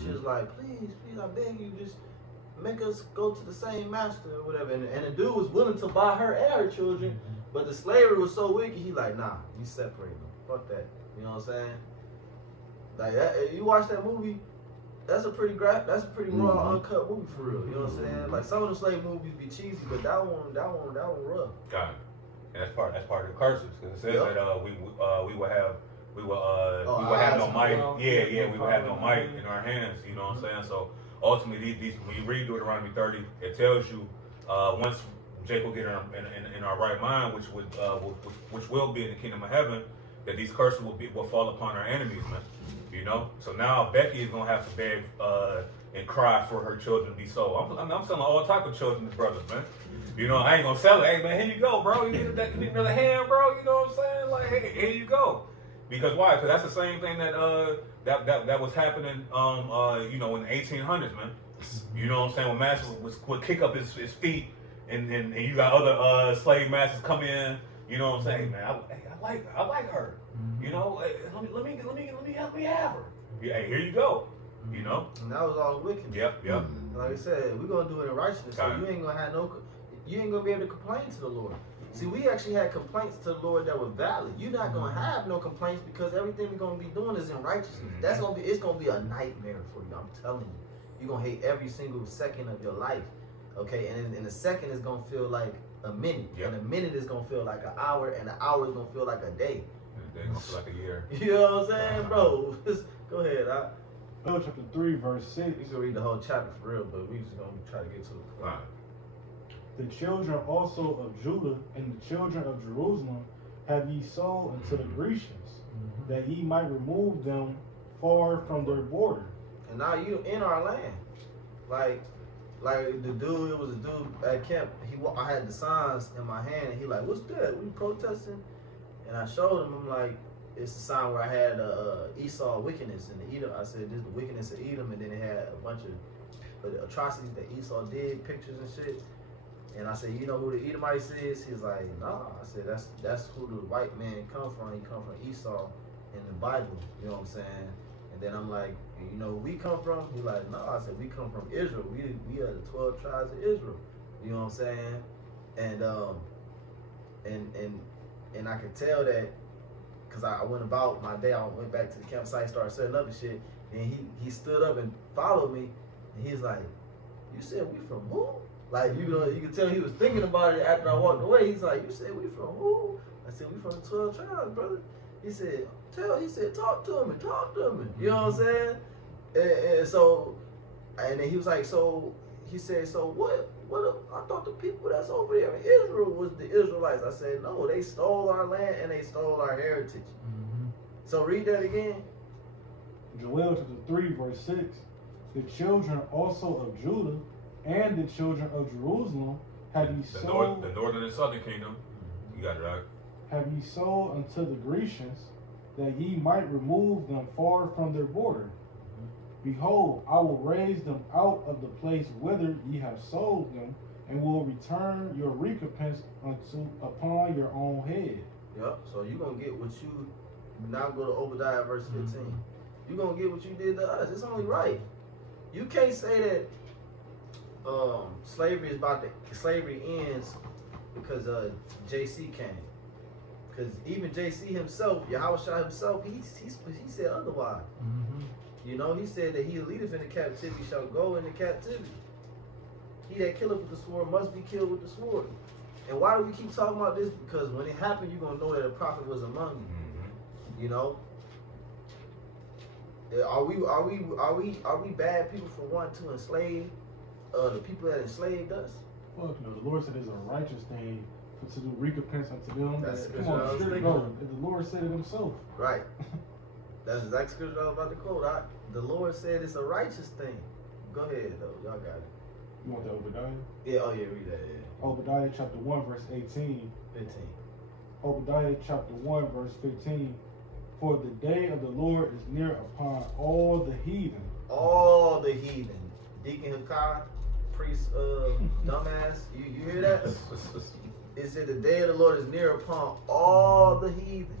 She was like, please, I beg you, just make us go to the same master or whatever. And the dude was willing to buy her and her children, but the slavery was so wicked. He like, nah, you separate them. Fuck that. You know what I'm saying? Like that, you watch that movie. That's a pretty raw, uncut movie for real. You know what I'm saying? Like some of the slave movies be cheesy, but that one rough. Got it. And that's part of the curses, because it says that we will have no might. We will have no might in our hands. You know what I'm saying? So ultimately, these when you read Deuteronomy 30, it tells you once Jacob get in our right mind, which will be in the kingdom of heaven, that these curses will fall upon our enemies, man. You know, so now Becky is gonna have to beg and cry for her children to be sold. I'm selling all type of children to brothers, man. You know, I ain't gonna sell it. Hey man, here you go, bro. You need another hand, bro. You know what I'm saying? Like, hey, here you go. Because why? Because that's the same thing that was happening, you know, in the 1800s, man. You know what I'm saying? When masters would kick up his feet, and you got other slave masters come in. You know what I'm saying? Man, I like her. You know, let me have her. Hey, here you go. You know, and that was all wicked. Yep. Like I said, we're gonna do it in righteousness. So you ain't gonna be able to complain to the Lord. See, we actually had complaints to the Lord that were valid. You're not gonna have no complaints because everything we're gonna be doing is in righteousness. It's gonna be a nightmare for you. I'm telling you, you're gonna hate every single second of your life. Okay, and in a second is gonna feel like a minute, and a minute is gonna feel like an hour, and an hour is gonna feel like a day. They're gonna feel like a year. You know what I'm saying, bro? Go ahead. Joel chapter 3, verse 6. We can read the whole chapter for real, but we just gonna try to get to it. Right. The children also of Judah and the children of Jerusalem have ye sold unto the Grecians, that ye might remove them far from their border. And now you in our land. Like the dude, it was a dude at camp. I had the signs in my hand, and he like, "What's that? We protesting?" And I showed him. I'm like, "It's the sign where I had Esau wickedness in the Edom." I said, "This is the wickedness of Edom," and then it had a bunch of atrocities that Esau did, pictures and shit. And I said, "You know who the Edomites is?" He's like, "Nah." I said, "That's who the white man come from. He come from Esau in the Bible." You know what I'm saying? And then I'm like, "You know who we come from?" He's like, "No." I said, "We come from Israel. We are the 12 tribes of Israel." You know what I'm saying? And I could tell that because I went about my day. I went back to the campsite, started setting up and shit. And he stood up and followed me, and he's like, "You said we from who?" Like, you know, you could tell he was thinking about it after I walked away. He's like, "You said we from who?" I said, "We from the 12 tribes, brother." He said, "Talk to him. You know what I'm saying? And then he was like, he said, "So what? I thought the people that's over there in Israel was the Israelites." I said, "No, they stole our land and they stole our heritage." So read that again. Joel chapter 3, verse 6. The children also of Judah and the children of Jerusalem have ye sold. The northern and southern kingdom. You got it right. Have ye sold unto the Grecians, that ye might remove them far from their border. Behold, I will raise them out of the place whither ye have sold them, and will return your recompense upon your own head. Yep. So you're gonna get what you now go to Obadiah verse 15. You're gonna get what you did to us. It's only right. You can't say that slavery ends because JC came. Because even JC himself, Yahushua himself, he said otherwise. You know, he said that he who leadeth into captivity shall go into captivity. He that killeth with the sword must be killed with the sword. And why do we keep talking about this? Because when it happened, you're gonna know that a prophet was among you. You know, are we bad people for wanting to enslave the people that enslaved us? Well, you know, the Lord said it's a righteous thing to do recompense unto them. Come on, the Lord said it himself. Right. That's exactly scripture I was about to quote. The Lord said it's a righteous thing. Go ahead, though. Y'all got it. You want that Obadiah? Yeah, oh yeah, read that, yeah. Obadiah chapter 1, verse 18. 15. Obadiah chapter 1, verse 15. For the day of the Lord is near upon all the heathen. All the heathen. Deacon Hakai, priest, dumbass. You hear that? It said the day of the Lord is near upon all the heathen.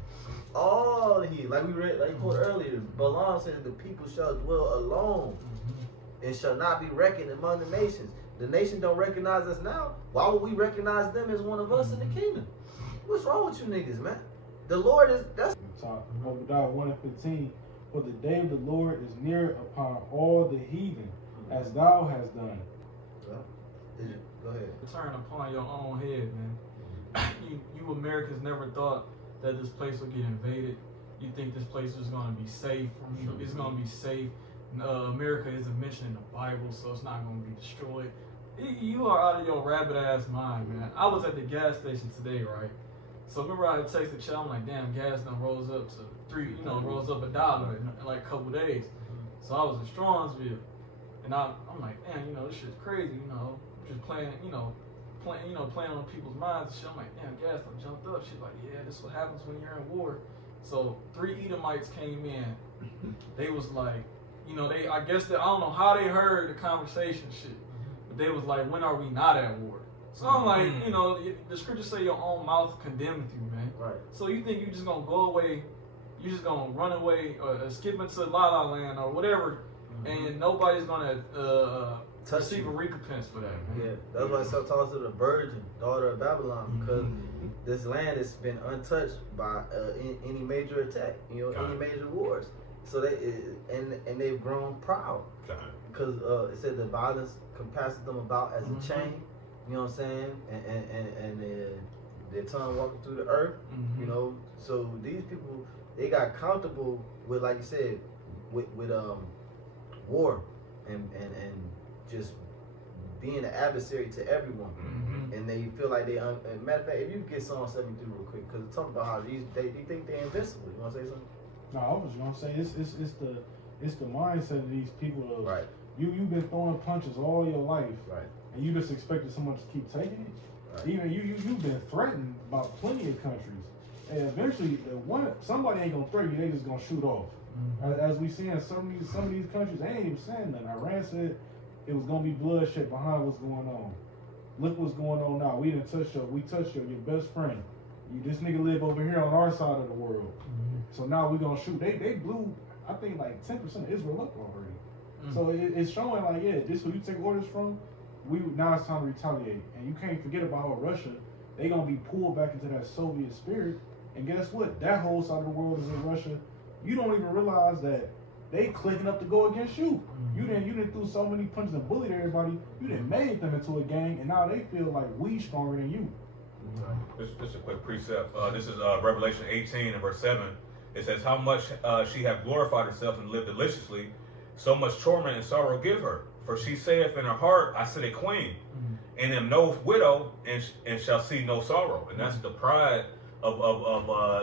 All the heathen. Like we read, like you quoted earlier, Balaam said the people shall dwell alone. and shall not be reckoned among the nations. The nation don't recognize us now. Why would we recognize them as one of us in the kingdom? What's wrong with you niggas, man? The Lord is, that's Obadiah 1:15. For the day of the Lord is near upon all the heathen, as thou hast done. Well, go ahead. Turn upon your own head, man. You Americans never thought that this place would get invaded. You think this place is going to be safe. It's going to be safe. America isn't mentioned in the Bible, so it's not going to be destroyed. You are out of your rabbit ass mind, man. I was at the gas station today, right? So remember I had texted y'all, I'm like, damn, gas done rose up to rose up $1 in like a couple days. So I was in Strongsville, and I'm like, damn, this shit's crazy, just playing on people's minds and shit. I'm like, damn, gas done jumped up. She's like, yeah, this is what happens when you're in war. So 3 Edomites came in. They was like, I don't know how they heard the conversation shit, but they was like, when are we not at war? So I'm like, the scriptures say your own mouth condemneth you, man. Right. So you think you're just gonna go away, you're just gonna run away or skip into La La Land or whatever, and nobody's gonna receive a recompense for that, man. Yeah, that's why it talks to the virgin, daughter of Babylon, because this land has been untouched by any major attack, any major wars. So they've grown proud because it said the violence compasses them about as a chain. You know what I'm saying? And their tongue walking through the earth. So these people, they got comfortable with, like you said, with war and just being an adversary to everyone. And they feel like matter of fact, if you get Psalm 73 real quick, because it's talking about how they think they're invincible. You want to say something? No, I was gonna say it's the mindset of these people. Right. You've been throwing punches all your life. Right. And you just expected someone to keep taking it. Right. Even you've been threatened by plenty of countries, and eventually somebody ain't gonna threaten you. They just gonna shoot off. As we see in some of these countries, they ain't even saying nothing. Iran said it was gonna be bloodshed behind what's going on. Look what's going on now. We touched your best friend. This nigga live over here on our side of the world. So now we gonna shoot. They blew, I think, like 10% of Israel up already. So it's showing like, yeah, this who you take orders from. Now it's time to retaliate. And you can't forget about how Russia, they gonna be pulled back into that Soviet spirit. And guess what? That whole side of the world is in Russia. You don't even realize that they clicking up to go against you. You didn't threw so many punches and bullied everybody. You didn't made them into a gang, and now they feel like we stronger than you. Just a quick precept. This is Revelation 18 and verse 7. It says, how much she hath glorified herself and lived deliciously, so much torment and sorrow give her. For she saith in her heart, I sit a queen, and am no widow, and shall see no sorrow. And that's the pride of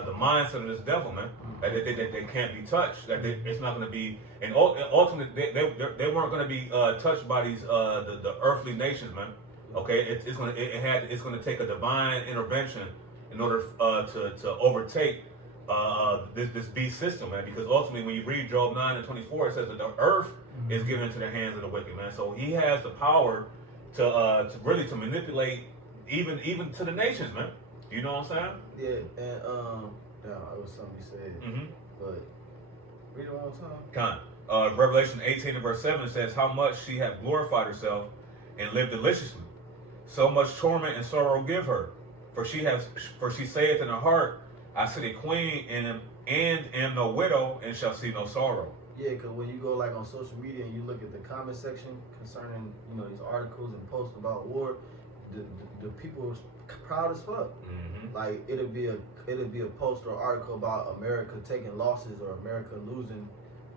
the mindset of this devil, man. That they can't be touched. That it's not going to be, and ultimately they weren't going to be touched by these the earthly nations, man. Okay, it's going to take a divine intervention in order to overtake this beast system, man. Because ultimately, when you read Job 9 and 24, it says that the earth is given into the hands of the wicked, man. So he has the power to really to manipulate even to the nations, man. You know what I'm saying? Yeah, and it was something you said, but read it one more time. Revelation 18 and verse 7 says, how much she hath glorified herself and lived deliciously, so much torment and sorrow give her. For she saith in her heart, I sit a queen and am no widow, and shall see no sorrow. Yeah, because when you go like on social media and you look at the comment section concerning these articles and posts about war, the people are proud as fuck. Like it'll be a post or article about America taking losses or America losing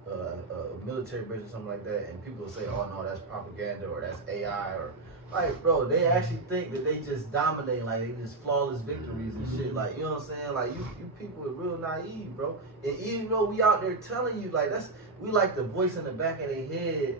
a military base or something like that, and people will say, oh no, that's propaganda or that's AI or like, bro, they actually think that they just dominate, like they just flawless victories and shit. Like, you know what I'm saying? Like you people are real naive, bro. And even though we out there telling you like we like the voice in the back of their head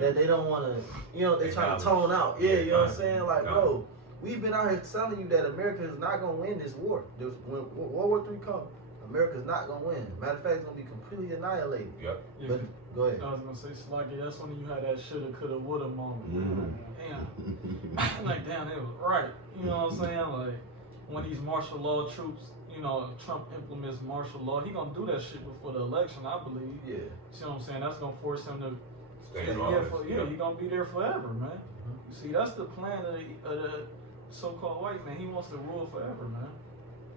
that they don't want to, they're trying to tone out. Yeah, you know what I'm saying? Like, bro, we've been out here telling you that America is not gonna win this war. When World War III comes, America's not gonna win. Matter of fact, it's gonna be completely annihilated. Yep. But go ahead. I was gonna say, Sluggy, that's when you had that shoulda, coulda, woulda moment. Damn. Like, damn, it was right. You know what I'm saying? Like, when these martial law troops, Trump implements martial law, he gonna do that shit before the election, I believe. Yeah. See what I'm saying? That's gonna force him to Stay Yeah, in office, he gonna be there forever, man. You see, that's the plan of the so-called white man. He wants to rule forever, man.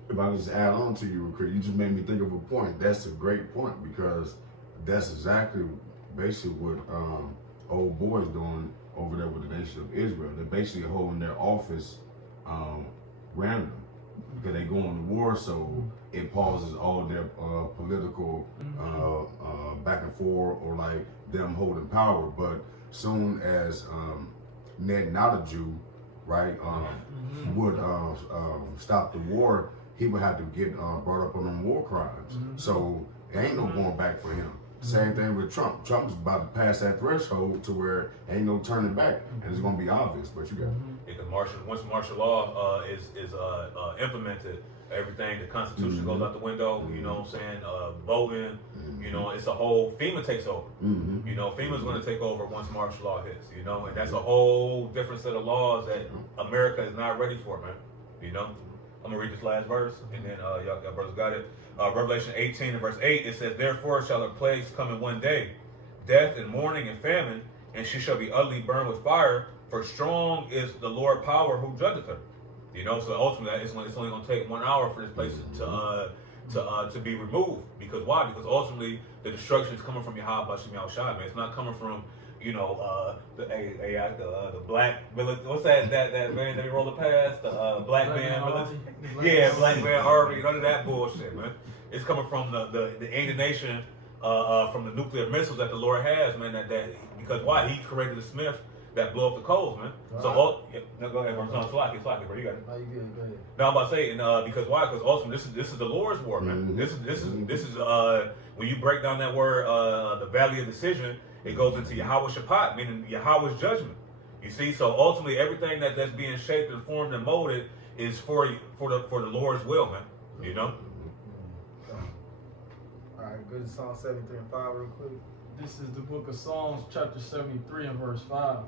If I just add on to you, real quick, you just made me think of a point. That's a great point because that's exactly basically what old boys doing over there with the nation of Israel. They're basically holding their office random because they go on to war, so it pauses all their political back and forth or like them holding power. But soon as Ned, not a Jew, right, would stop the war, he would have to get brought up on them war crimes. So there ain't no going back for him. Same thing with Trump. Trump's about to pass that threshold to where ain't no turning back, and it's gonna be obvious. But you got once martial law is implemented, everything, the Constitution goes out the window. You know what I'm saying? Voting. You know, it's a whole FEMA takes over. You know, FEMA's going to take over once martial law hits. You know, and that's a whole different set of laws that America is not ready for, man. You know. I'm gonna read this last verse, and then y'all brothers got it. Revelation 18 and verse 8, it says, "Therefore shall her plagues come in one day, death and mourning and famine, and she shall be utterly burned with fire. For strong is the Lord power who judgeth her." You know, so ultimately, it's only gonna take 1 hour for this place to be removed. Because why? Because ultimately, the destruction is coming from Yahweh Bashim Yahushua, man. It's not coming from the black military. What's that man that we roll past? The black man military. Yeah, black man army. None of that bullshit, man. It's coming from the ancient nation, from the nuclear missiles that the Lord has, man. That because why? He created the Smith that blew up the coals, man. Right. So no, go ahead, bro. No, slack it, bro. You got it. No, you good. Go ahead. No, I'm about to say, because why? Because ultimately, this is the Lord's war, man. This is when you break down that word, the valley of decision. It goes into Yahweh Shabbat, meaning Yahweh's judgment. You see, so ultimately everything that's being shaped and formed and molded is for the Lord's will, man. You know. All right, go to Psalm 73 and 5 real quick. This is the book of Psalms, chapter 73 and verse 5.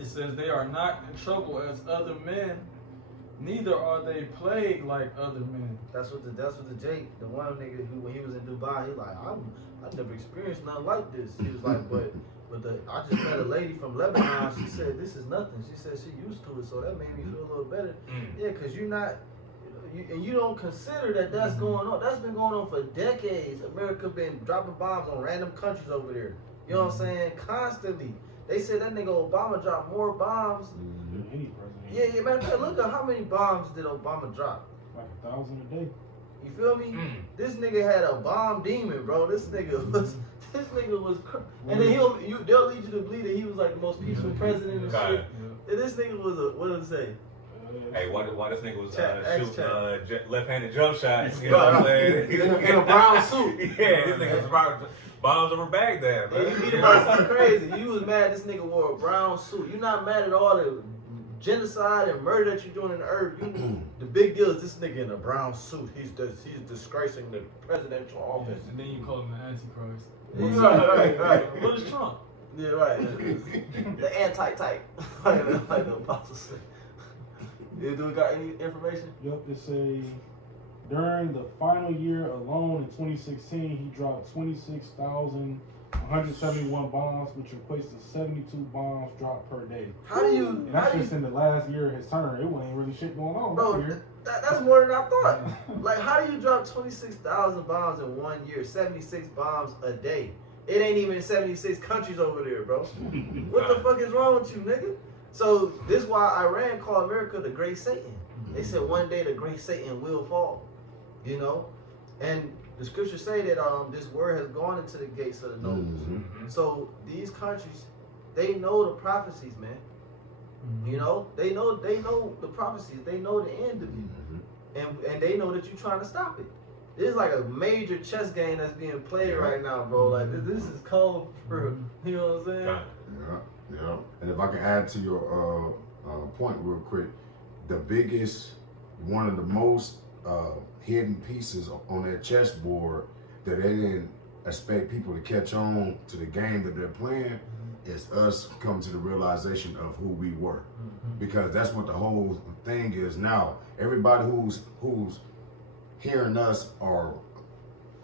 It says, "They are not in trouble as other men, neither are they plagued like other men." That's what the Jake, the one nigga who when he was in Dubai, he like, I never experienced nothing like this. He was like, but I just met a lady from Lebanon. She said this is nothing. She said she used to it, so that made me feel a little better. Yeah, because you're not, and you don't consider that's going on. That's been going on for decades. America been dropping bombs on random countries over there. You know what I'm saying? Constantly. They said that nigga Obama dropped more bombs. Yeah, matter of fact, look at how many bombs did Obama drop. Like 1,000 a day. You feel me? This nigga had a bomb demon, bro. This nigga was and then they'll lead you to believe that he was like the most peaceful president and shit. And this nigga was what did it say? Hey, why this nigga was shooting left-handed jump shots? You know what I'm saying? In a brown suit. Yeah, this nigga was bombs over Baghdad, man. You beat about something crazy. You was mad this nigga wore a brown suit. You not mad at all the genocide and murder that you're doing in the earth. The big deal is this nigga in a brown suit. He's disgracing the presidential office. And then you call him the Antichrist. Right. What is Trump? Yeah, right. The anti-type. Like the apostle said. Do we got any information? Yep, it say during the final year alone in 2016, he dropped 26,171 bombs, which equates to 72 bombs dropped per day. How do you? And that's just in the last year of his term. It wasn't really shit going on. Bro, that's more than I thought. Like, how do you drop 26,000 bombs in 1 year? 76 bombs a day. It ain't even 76 countries over there, bro. What the fuck is wrong with you, nigga? So this is why Iran called America the Great Satan. They said one day the Great Satan will fall. You know, and the scriptures say that this word has gone into the gates of the nobles. So these countries, they know the prophecies, man. You know, they know the prophecies. They know the end of you, and they know that you're trying to stop it. This is like a major chess game that's being played right now, bro. Like this is cold for you know what I'm saying? Yeah. And if I can add to your point real quick, the biggest, one of the most hidden pieces on their chessboard that they didn't expect people to catch on to the game that they're playing is us coming to the realization of who we were. Because that's what the whole thing is now. Everybody who's hearing us are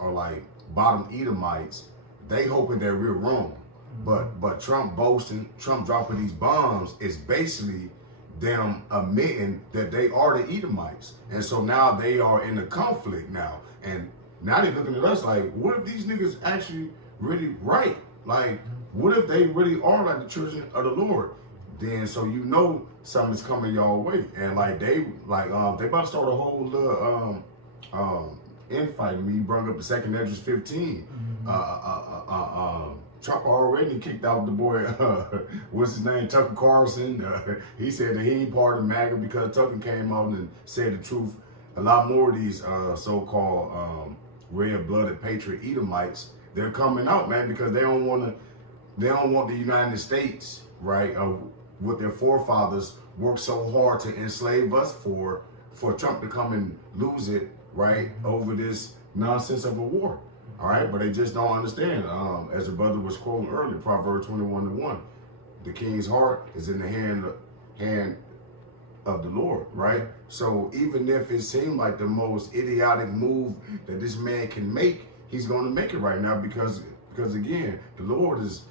like bottom Edomites, they hoping that we're wrong. But Trump boasting, Trump dropping these bombs is basically them admitting that they are the Edomites. And so now they are in a conflict now. And now they're looking at us like, what if these niggas actually really right? Like, what if they really are like the children of the Lord? Then so you know something's coming y'all way. And like they about to start a whole little infighting. Me brought up the second Esdras 15. Trump already kicked out the boy, what's his name, Tucker Carlson. He said that he ain't part of MAGA because Tucker came out and said the truth. A lot more of these so-called red-blooded patriot Edomites, they're coming out, man, because they don't want the United States, right, what their forefathers worked so hard to enslave us for Trump to come and lose it, right, over this nonsense of a war. All right, but they just don't understand. As the brother was quoting earlier, Proverbs 21:1, the king's heart is in the hand of the Lord, right? So even if it seemed like the most idiotic move that this man can make, he's going to make it right now because again, the Lord is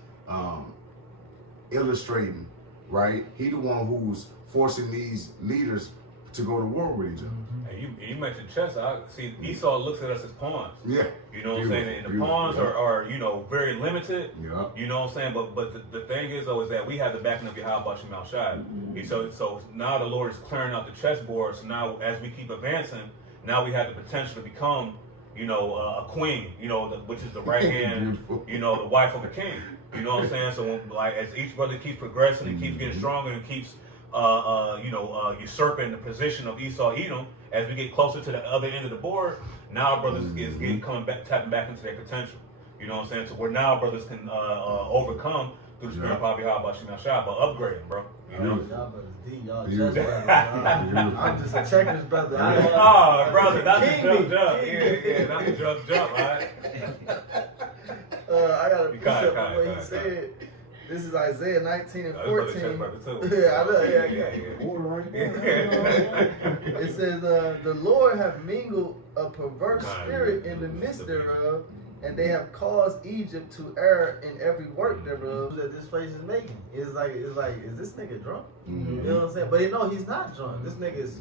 illustrating, right? He the one who's forcing these leaders to go to war with each other. And you mentioned chess. I see Esau looks at us as pawns. Yeah. You know what I'm saying? And the pawns are very limited. Yeah. You know what I'm saying? But the thing is though is that we have the backing of Yahweh Shemel Shai. So now the Lord is clearing out the chessboard. So now as we keep advancing, now we have the potential to become, a queen, which is the right hand, the wife of a king. You know what I'm saying? So as each brother keeps progressing and keeps getting stronger and keeps usurping the position of Esau Edom, as we get closer to the other end of the board, now our brothers is tapping back into their potential. You know what I'm saying? So where now brothers can overcome through the spirit of Yahweh Shemel Shai, but upgrading, bro. You know? Y'all brothers D, y'all just brothers. I'm just a checkers brother. Brother, that's a jump. Yeah, that's a jump, right? I got a precept on what he said. This is Isaiah 19:14. Yeah, I know. Yeah. Order right there. It says, the Lord have mingled a perverse spirit in the midst thereof, and they have caused Egypt to err in every work thereof that this place is making. It's like, is this nigga drunk? You know what I'm saying? But he's not drunk. This nigga is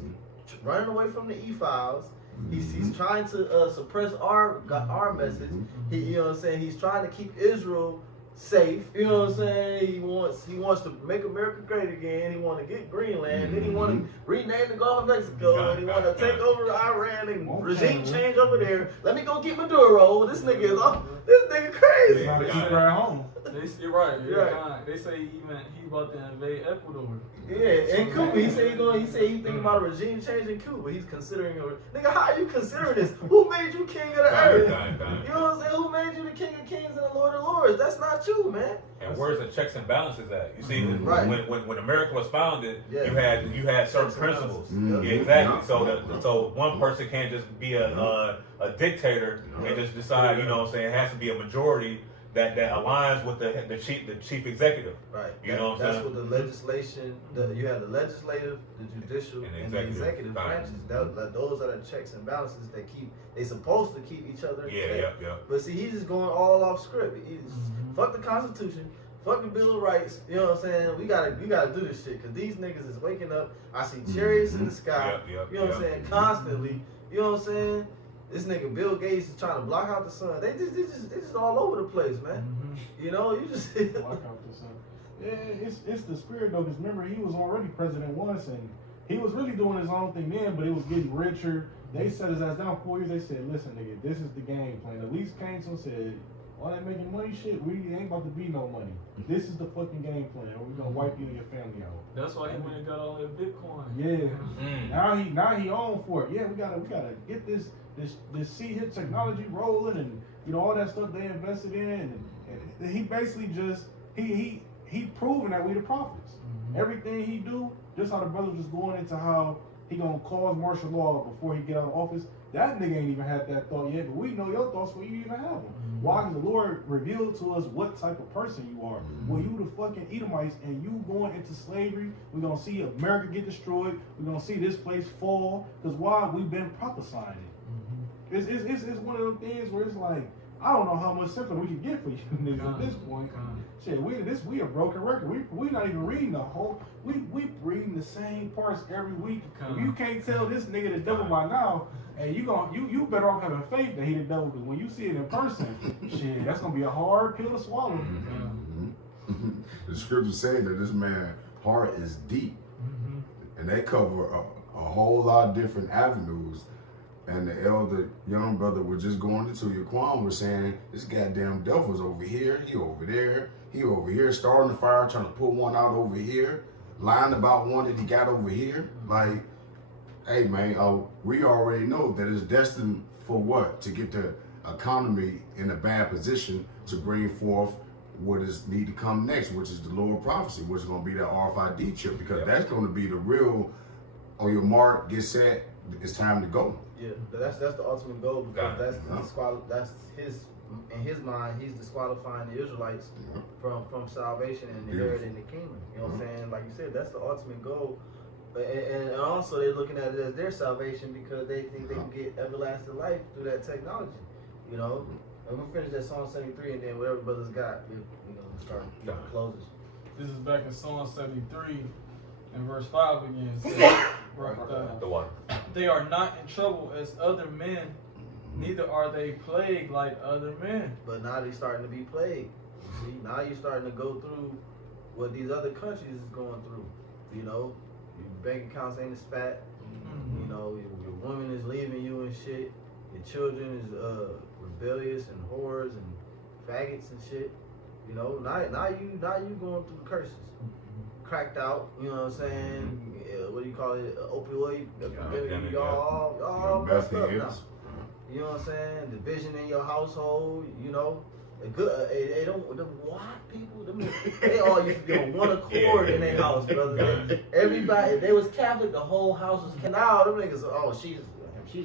running away from the E-files. He's trying to suppress our message. You know what I'm saying? He's trying to keep Israel safe, you know what I'm saying? He wants to make America great again. He want to get Greenland. Then he want to rename the Gulf of Mexico. And he want to take over Iran and regime change over there. Let me go get Maduro. This nigga is off. This nigga crazy. He's trying to keep her at home. You're right. They say he about to invade Ecuador. Yeah, and Cuba. He said he's thinking about a regime change in Cuba. He's considering nigga. How are you considering this? Who made you king of the earth? You know what I'm saying? Who made you the king of kings and the lord of lords? That's not you, man. And where's the checks and balances at? You see, right. when America was founded, you had certain principles. Yeah, exactly. So one person can't just be a dictator and just decide. You know what I'm saying? It has to be a majority that aligns with the chief executive. Right. You know what I'm saying? That's what the legislation. You have the legislative, the judicial, and the executive branches. Those are the checks and balances that they supposed to keep each other. Yeah. But see, he's just going all off script. He's fuck the Constitution, fuck the Bill of Rights. You know what I'm saying? We gotta do this shit because these niggas is waking up. I see chariots in the sky. You know what I'm saying? Constantly. You know what I'm saying? This nigga Bill Gates is trying to block out the sun. They just all over the place, man. You know, you just block out the sun. Yeah, it's the spirit though. Because remember, he was already president once, and he was really doing his own thing then. But it was getting richer. They set his ass down 4 years. They said, "Listen, nigga, this is the game plan." At least came to him said, "All that making money shit, we ain't about to be no money. This is the fucking game plan. We're gonna wipe you and your family out." That's why he went and got all that Bitcoin. Yeah. Now he on for it. Yeah, we gotta get this C-hip technology rolling, and all that stuff they invested in, and he basically just he proving that we the prophets. Everything he do, just how the brother was going into how he gonna cause martial law before he get out of office. That nigga ain't even had that thought yet, but we know your thoughts before you even have them. Why? Because the Lord revealed to us what type of person you are. When you the fucking Edomites and you going into slavery, we're gonna see America get destroyed. We're gonna see this place fall. Because why? We've been prophesying it. It's one of those things where it's like, I don't know how much simpler we can get for you niggas at this point. Con. Shit, we a broken record. We not even reading the whole. We reading the same parts every week. If you can't tell this nigga the devil by now, and you better off having faith that he the devil. Because when you see it in person, shit, that's gonna be a hard pill to swallow. The scripture saying that this man's heart is deep, and they cover a whole lot of different avenues. And the elder young brother was just going into Yaquan was saying, this goddamn devil's over here, he over here, starting the fire, trying to put one out over here, lying about one that he got over here. Like, hey man, we already know that it's destined for what? To get the economy in a bad position to bring forth what is need to come next, which is the Lord prophecy, which is going to be that RFID chip, because that's going to be the real, on your mark, get set, it's time to go. Yeah, that's the ultimate goal, because that's his, in his mind, he's disqualifying the Israelites from salvation and inheriting the kingdom. You know what I'm saying? Like you said, that's the ultimate goal. And also they're looking at it as their salvation because they think they can get everlasting life through that technology. You know? And we'll finish that Psalm 73, and then whatever brothers got, we're gonna start closes. This is back in Psalm 73 and verse 5 again. It says, The water. they are not in trouble as other men, neither are they plagued like other men. But now they're starting to be plagued. You see, now you're starting to go through what these other countries is going through. You know, your bank accounts ain't as fat. You know, your woman is leaving you and shit. Your children is rebellious and whores and faggots and shit. You know, now you going through curses. Cracked out, you know what I'm saying? What do you call it? Opioid epidemic. Y'all messed up now. You know what I'm saying? Division in your household. You know, they don't. The white people, they all used to be on one accord in their house, brother. Everybody, they was Catholic. The whole house was. Now them niggas. Oh, she's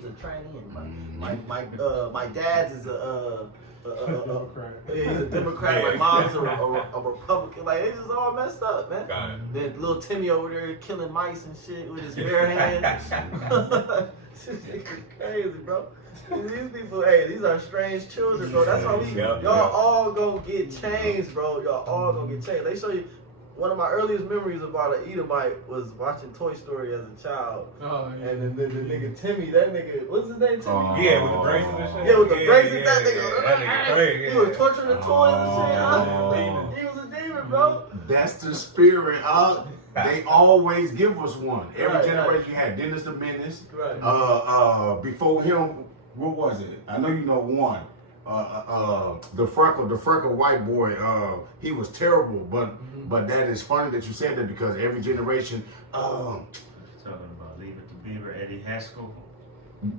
a trainee, and my dad's is a Democrat. Yeah, he's a Democrat. My mom's a Republican. Like, they just all messed up, man. Got it. Then little Timmy over there killing mice and shit with his bare hands. This is crazy, bro. These people, hey, these are strange children, bro. That's why y'all all gonna get changed, bro. Y'all all gonna get changed. They show you. One of my earliest memories about an Edomite was watching Toy Story as a child. Oh, yeah. And the nigga Timmy, that nigga, what's his name, Timmy? Yeah, with the braces and shit. Yeah, with the braces, that nigga. That nigga crazy. He was torturing the toys and shit. He was a demon, bro. That's the spirit. They always give us one. Every generation had Dennis the Menace. Right. Before him, what was it? I know you know one. The freckle white boy. He was terrible, but that is funny that you said that, because every generation. Talking about Leave It to Beaver, Eddie Haskell.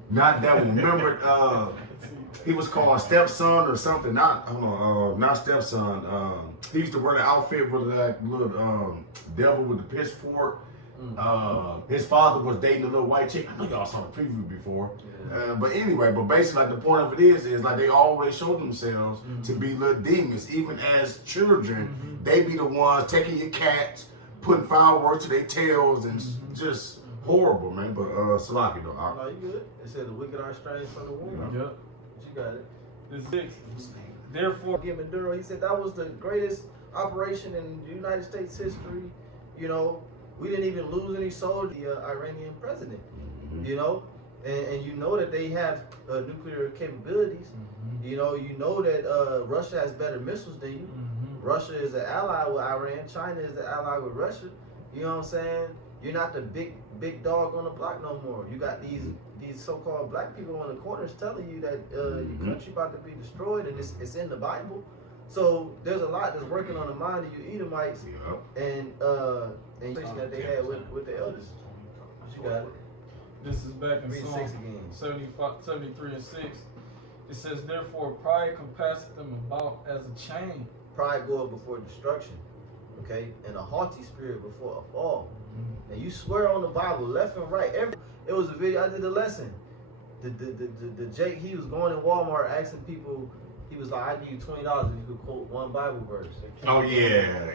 Not that one. Remember, he was called Stepson or something. Not Stepson. He used to wear the outfit with that little devil with the pitchfork. His father was dating a little white chick. I know y'all saw the preview before. But anyway, basically, like, the point of it is like they always show themselves to be little demons. Even as children, they be the ones taking your cats, putting fireworks to their tails, and just horrible, man. But Salaki though. No, you good. It said the wicked are estranged from the womb. Yep. But you got it. The 6. Therefore, Give Maduro, he said that was the greatest operation in United States history. You know, we didn't even lose any soldiers. The Iranian president, you know, and you know that they have nuclear capabilities. You know that Russia has better missiles than you. Russia is an ally with Iran. China is an ally with Russia. You know what I'm saying? You're not the big dog on the block no more. You got these so-called black people on the corners telling you that your country about to be destroyed, and it's in the Bible. So there's a lot that's working on the mind of you Edomites, and that they had with the elders. You got it. this is back in Read Psalm 6 again. 73 and 6. It says, therefore pride compasseth them about as a chain. Pride goeth before destruction, okay, and a haughty spirit before a fall. And you swear on the Bible left and right. It was a video. I did a lesson. The Jake, he was going in Walmart asking people. He was like, I give you $20 if you could quote one Bible verse. Oh yeah.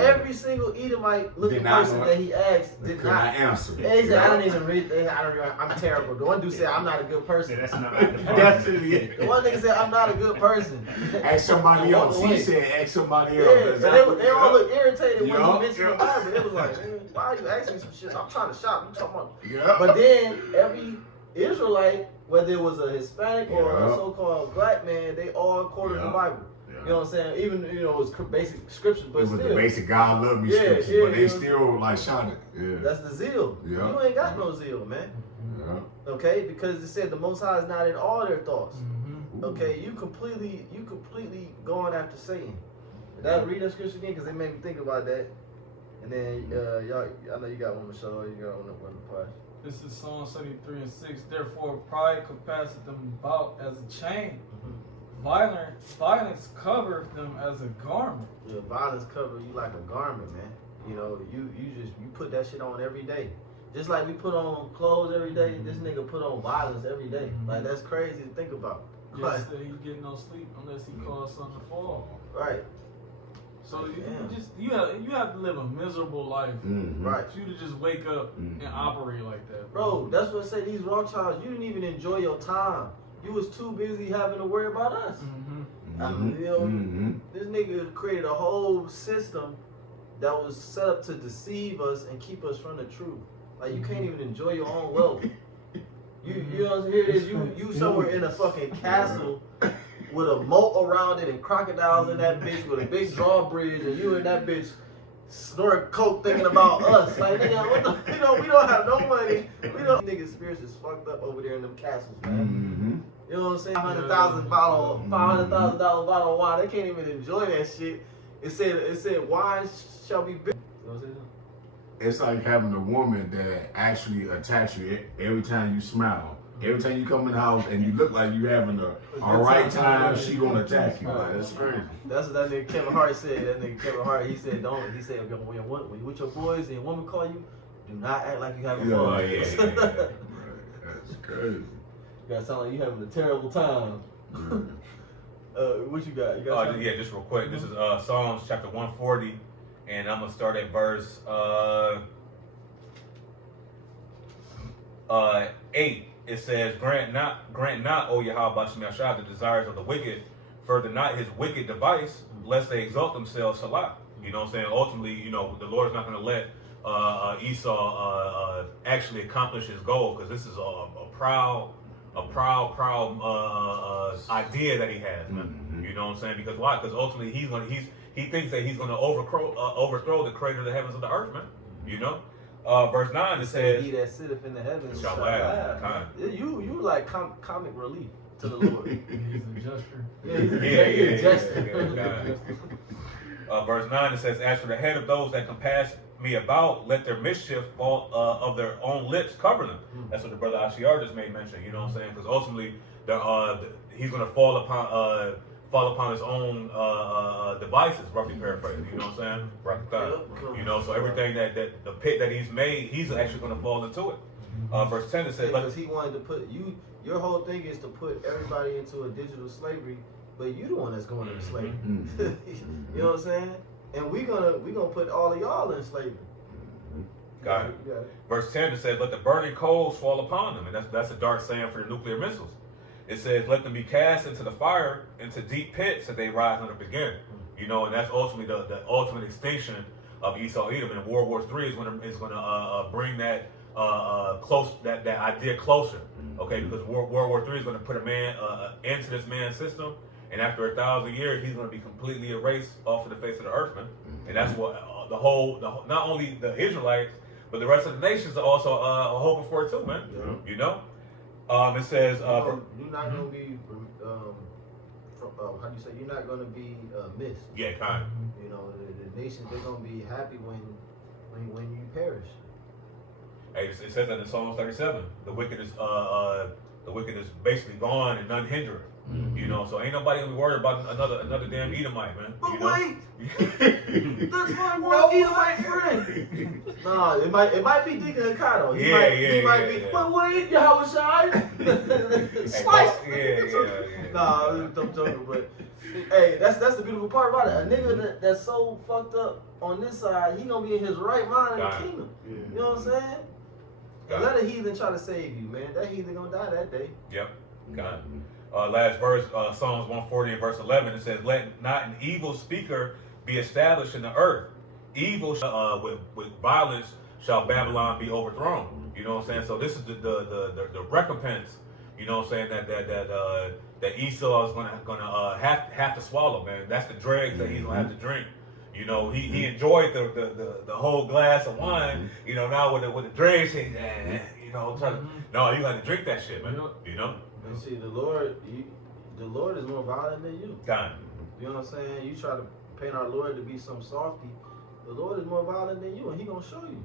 Every single Edomite looking Did not person know- that he asked did Could not. not answer. And he said, I don't even read. I'm terrible. The one dude said, I'm not a good So person. that's not like the That's Bible. it. The one nigga said, I'm not a good person. Ask somebody And walked else. away. He said, ask somebody Yeah, else. and they all look irritated when Yeah, he mentioned yeah. the Bible. It was like, man, why are you asking me some shit? I'm trying to shop. You talking about? Yeah. But then every Israelite, whether it was a Hispanic or a Yeah. so-called black man, they all quoted the Yeah. Bible. Yeah. You know what I'm saying? Even it was basic scriptures, but It was still, the basic God love me Yeah, scripture, yeah, but they yeah. still like shot it. Yeah. that's the zeal. Yeah. You ain't got no zeal, man. Yeah. Okay, because it said the Most High is not in all their thoughts. Mm-hmm. Okay, you completely going after Satan. That read that scripture again because they made me think about that. And then y'all, I know you got one, Michelle. You got one to pass. This is Psalm 73:6. Therefore, pride compasseth them about as a chain. Violence covereth them as a garment. Yeah, violence cover you like a garment, man. You know, you put that shit on every day. Just like we put on clothes every day, this nigga put on violence every day. Like that's crazy to think about. Yes, that he get no sleep unless he cause something to fall. Right, So you Damn. just you have to live a miserable life Mhm. right. for you to just wake up and operate like that, Bro, that's what I say. These Rothschilds, you didn't even enjoy your time. You was too busy having to worry about us. Mm-hmm. You know, Mhm. this nigga created a whole system that was set up to deceive us and keep us from the truth. Like you can't even enjoy your own wealth. You know, here it is. You somewhere in a fucking castle with a moat around it and crocodiles in that bitch with a big drawbridge, and you in that bitch snorting coke thinking about us. Like nigga, what the, we don't have no money. We don't. Niggas' spirits is fucked up over there in them castles, man. Mhm. You know what I'm saying? $500,000 bottle of wine. They can't even enjoy that shit. It said wine shall be big. You know what I'm saying? It's like having a woman that actually attacks you every time you smile. Every time you come in the house and you look like you having a right time, she gonna attack you. Like, that's crazy. That's what that nigga Kevin Hart said. That nigga Kevin Hart, he said, when you with your boys and your woman call you, do not act like you having Yeah, fun. yeah, You That's crazy. gotta sound like you having a terrible time. What you got? You got something? Yeah, just real quick. This is Psalms chapter 140, and I'm gonna start at verse 8. It says, grant not, O Yahweh Bashem Yashab, the desires of the wicked, further not his wicked device, lest they exalt themselves Salah. You know what I'm saying? Ultimately, the Lord's not gonna let Esau actually accomplish his goal, because this is a proud idea that he has, man. Mhm. You know what I'm saying? Because why? Because ultimately he thinks that he's gonna overthrow the creator of the heavens and the earth, man. You know? Verse 9 it says, He that sitteth in the heavens shall shall laugh. laugh. You like comic relief to the Lord. He's a jester. Yeah, he's a Yeah. jester. Verse 9 it says, as for the head of those that compass me about, let their mischief fall of their own lips cover them. That's what the brother Ashiar just made mention. You know what I'm saying? Because ultimately, he's going to fall upon his own devices, roughly paraphrasing. You know what I'm saying? Right. You know, so everything that the pit that he's made, he's actually going to fall into it. Verse 10 it says, Because he wanted to put you. Your whole thing is to put everybody into a digital slavery, but you the one that's going into slavery. Mhm. You know what I'm saying? And we gonna put all of y'all in slavery. got it. You got it. Verse 10 it says, let the burning coals fall upon them. And that's a dark saying for the nuclear missiles. It says, let them be cast into the fire, into deep pits, that they rise not up again. You know, and that's ultimately the ultimate extinction of Esau Edom. And World War III is going to bring that that idea closer. Okay, because World War III is going to put a man into this man's system, and after 1,000 years, he's going to be completely erased off of the face of the earth, man. And that's what not only the Israelites, but the rest of the nations are also hoping for it too, man. Yeah. You know, it says You're not gonna be how do you say? You're not gonna be missed. yeah, kind. You know, the nations, they're gonna be happy when you perish. Hey, it says that in Psalms 37, the wicked is basically gone and none hinder. You know, so ain't nobody gonna be worried about another damn Edomite, man. But You know? wait, that's my one Edomite friend. Nah, it might be Deacon Hakato. He might be. Yeah. But wait, Yahweh Shai. Slice. Yeah. Nah, I'm joking, but hey, that's the beautiful part about it. A nigga that's so fucked up on this side, he gonna be in his right mind in the God. kingdom. Yeah. You know what I'm saying? And let a heathen try to save you, man. That heathen gonna die that day. Yep. God. Last verse, Psalms 140 and verse 11, it says, "Let not an evil speaker be established in the earth. Evil with violence shall Babylon be overthrown." You know what I'm saying? So this is the recompense. You know what I'm saying, that Esau is gonna have to swallow, man. That's the dregs that he's gonna have to drink. You know, he enjoyed the whole glass of wine. You know, now with the dregs, you know, no, you got to drink that shit, man. You know. And see, the Lord is more violent than you. God. You know what I'm saying? You try to paint our Lord to be some softy. The Lord is more violent than you, and He gonna show you.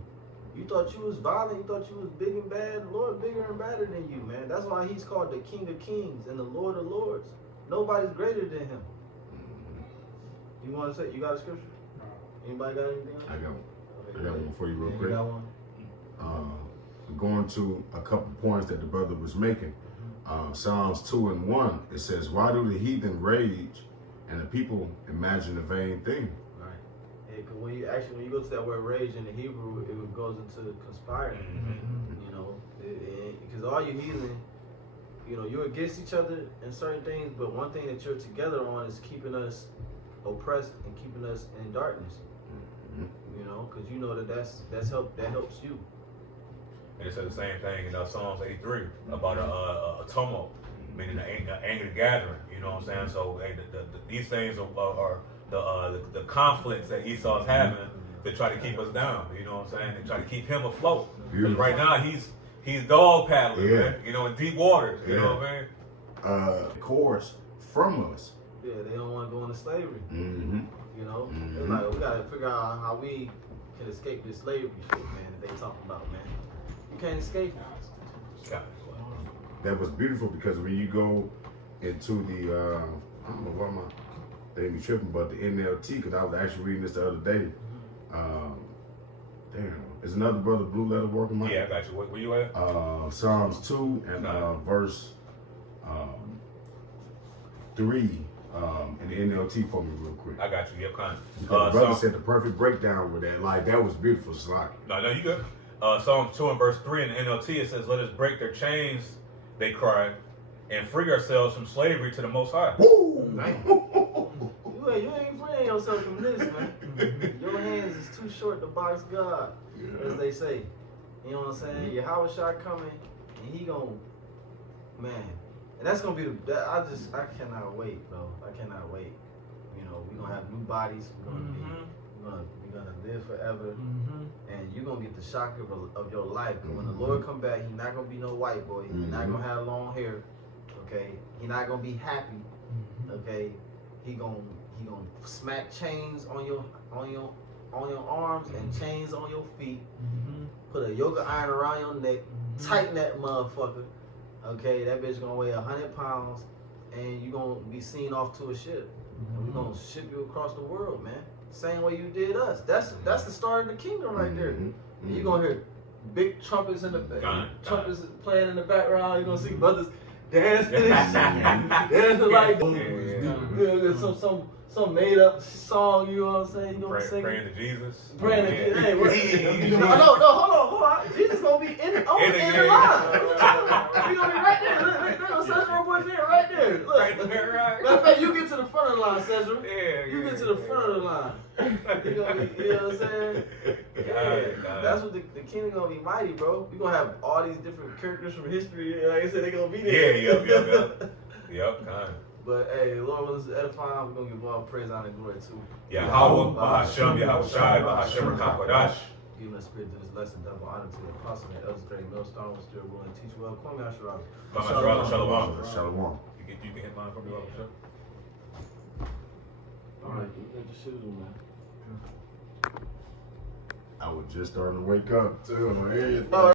You thought you was violent, you thought you was big and bad. The Lord bigger and badder than you, man. That's why He's called the King of Kings and the Lord of Lords. Nobody's greater than Him. You want to say, you got a scripture? Anybody got anything? I got one. Okay, I got one for you real yeah, quick. You got one? Going to a couple points that the brother was making. Psalms 2 and 1, it says, "Why do the heathen rage and the people imagine a vain thing?" Right. Yeah, because when you go to that word rage in the Hebrew, it goes into conspiring. You know, because all you heathen, you know, you're against each other in certain things, but one thing that you're together on is keeping us oppressed and keeping us in darkness. You know, because you know that helps you. And it said the same thing in Psalms 83 about a tumult, meaning an angry gathering. You know what I'm saying? So hey, these things are the conflicts that Esau's having to try to keep us down. You know what I'm saying? They try to keep him afloat. Because right now he's dog paddling, man. You know, in deep waters. You know what I mean? Course from us. Yeah, they don't want to go into slavery. Mm-hmm. You know, it's like we gotta figure out how we can escape this slavery shit, man. That they talking about, man. You can't escape it. Yeah. That was beautiful because when you go into the, I don't know why they be tripping, but the NLT, because I was actually reading this the other day. Damn, is another brother Blue Letter working on? Yeah, I got you. Where you at? Psalms 2 and verse 3 in the NLT for me real quick. I got you. Yep, kind. Because the brother said the perfect breakdown with that. Like, that was beautiful, Slocky. No, you good. Psalms 2 and verse 3 in the NLT, it says, "Let us break their chains," they cry, "and free ourselves from slavery to the Most High." Woo! You ain't freeing yourself from this, man. Your hands is too short to box God, as they say. You know what I'm saying? Yahweh Shai coming, and He gonna, man. And that's gonna be I cannot wait, bro. I cannot wait. You know, we gonna have new bodies. We're gonna live forever, and you're gonna get the shock of your life. And when the Lord come back, He's not gonna be no white boy. He's not gonna have long hair. Okay, He's not gonna be happy. Okay, He gonna smack chains on your arms and chains on your feet. Put a yoga iron around your neck. Tighten that motherfucker. Okay, that bitch gonna weigh 100 pounds, and you gonna be seen off to a ship, and we gonna ship you across the world, man. Same way you did us. That's the start of the kingdom right there. You gonna hear big trumpets in the trumpets playing in the background. You gonna see brothers dancing, dancing like some made up song. You know what I'm saying? You gonna sing Praying to Jesus. Praying to Jesus. Hey, hold on. Jesus gonna be in the line. We gonna be right there. Look, Cesar boy there, right there. Look, Right there, right. matter of fact, you get to the front of the line, Cesar. Yeah, You get to the front of the line. You know what I'm saying? Yeah, that's what the kingdom gonna be mighty, bro. You gonna have all these different characters from history. Like I said, they gonna be there. Yep, kind. But hey, the Lord wants us edifying. We're gonna give all praise, honor, and glory too. Yahweh, Bahashem, Yahweh Shai, Bahashem, Rakakadash. Giving us spirit to this lesson, double honor to the apostle and elders, great millstone, still willing to teach well. Call me Asherah. Shalom. Shalom. You can hit mine from your other show. Alright, you got your shoes on, man. I was just starting to wake up too.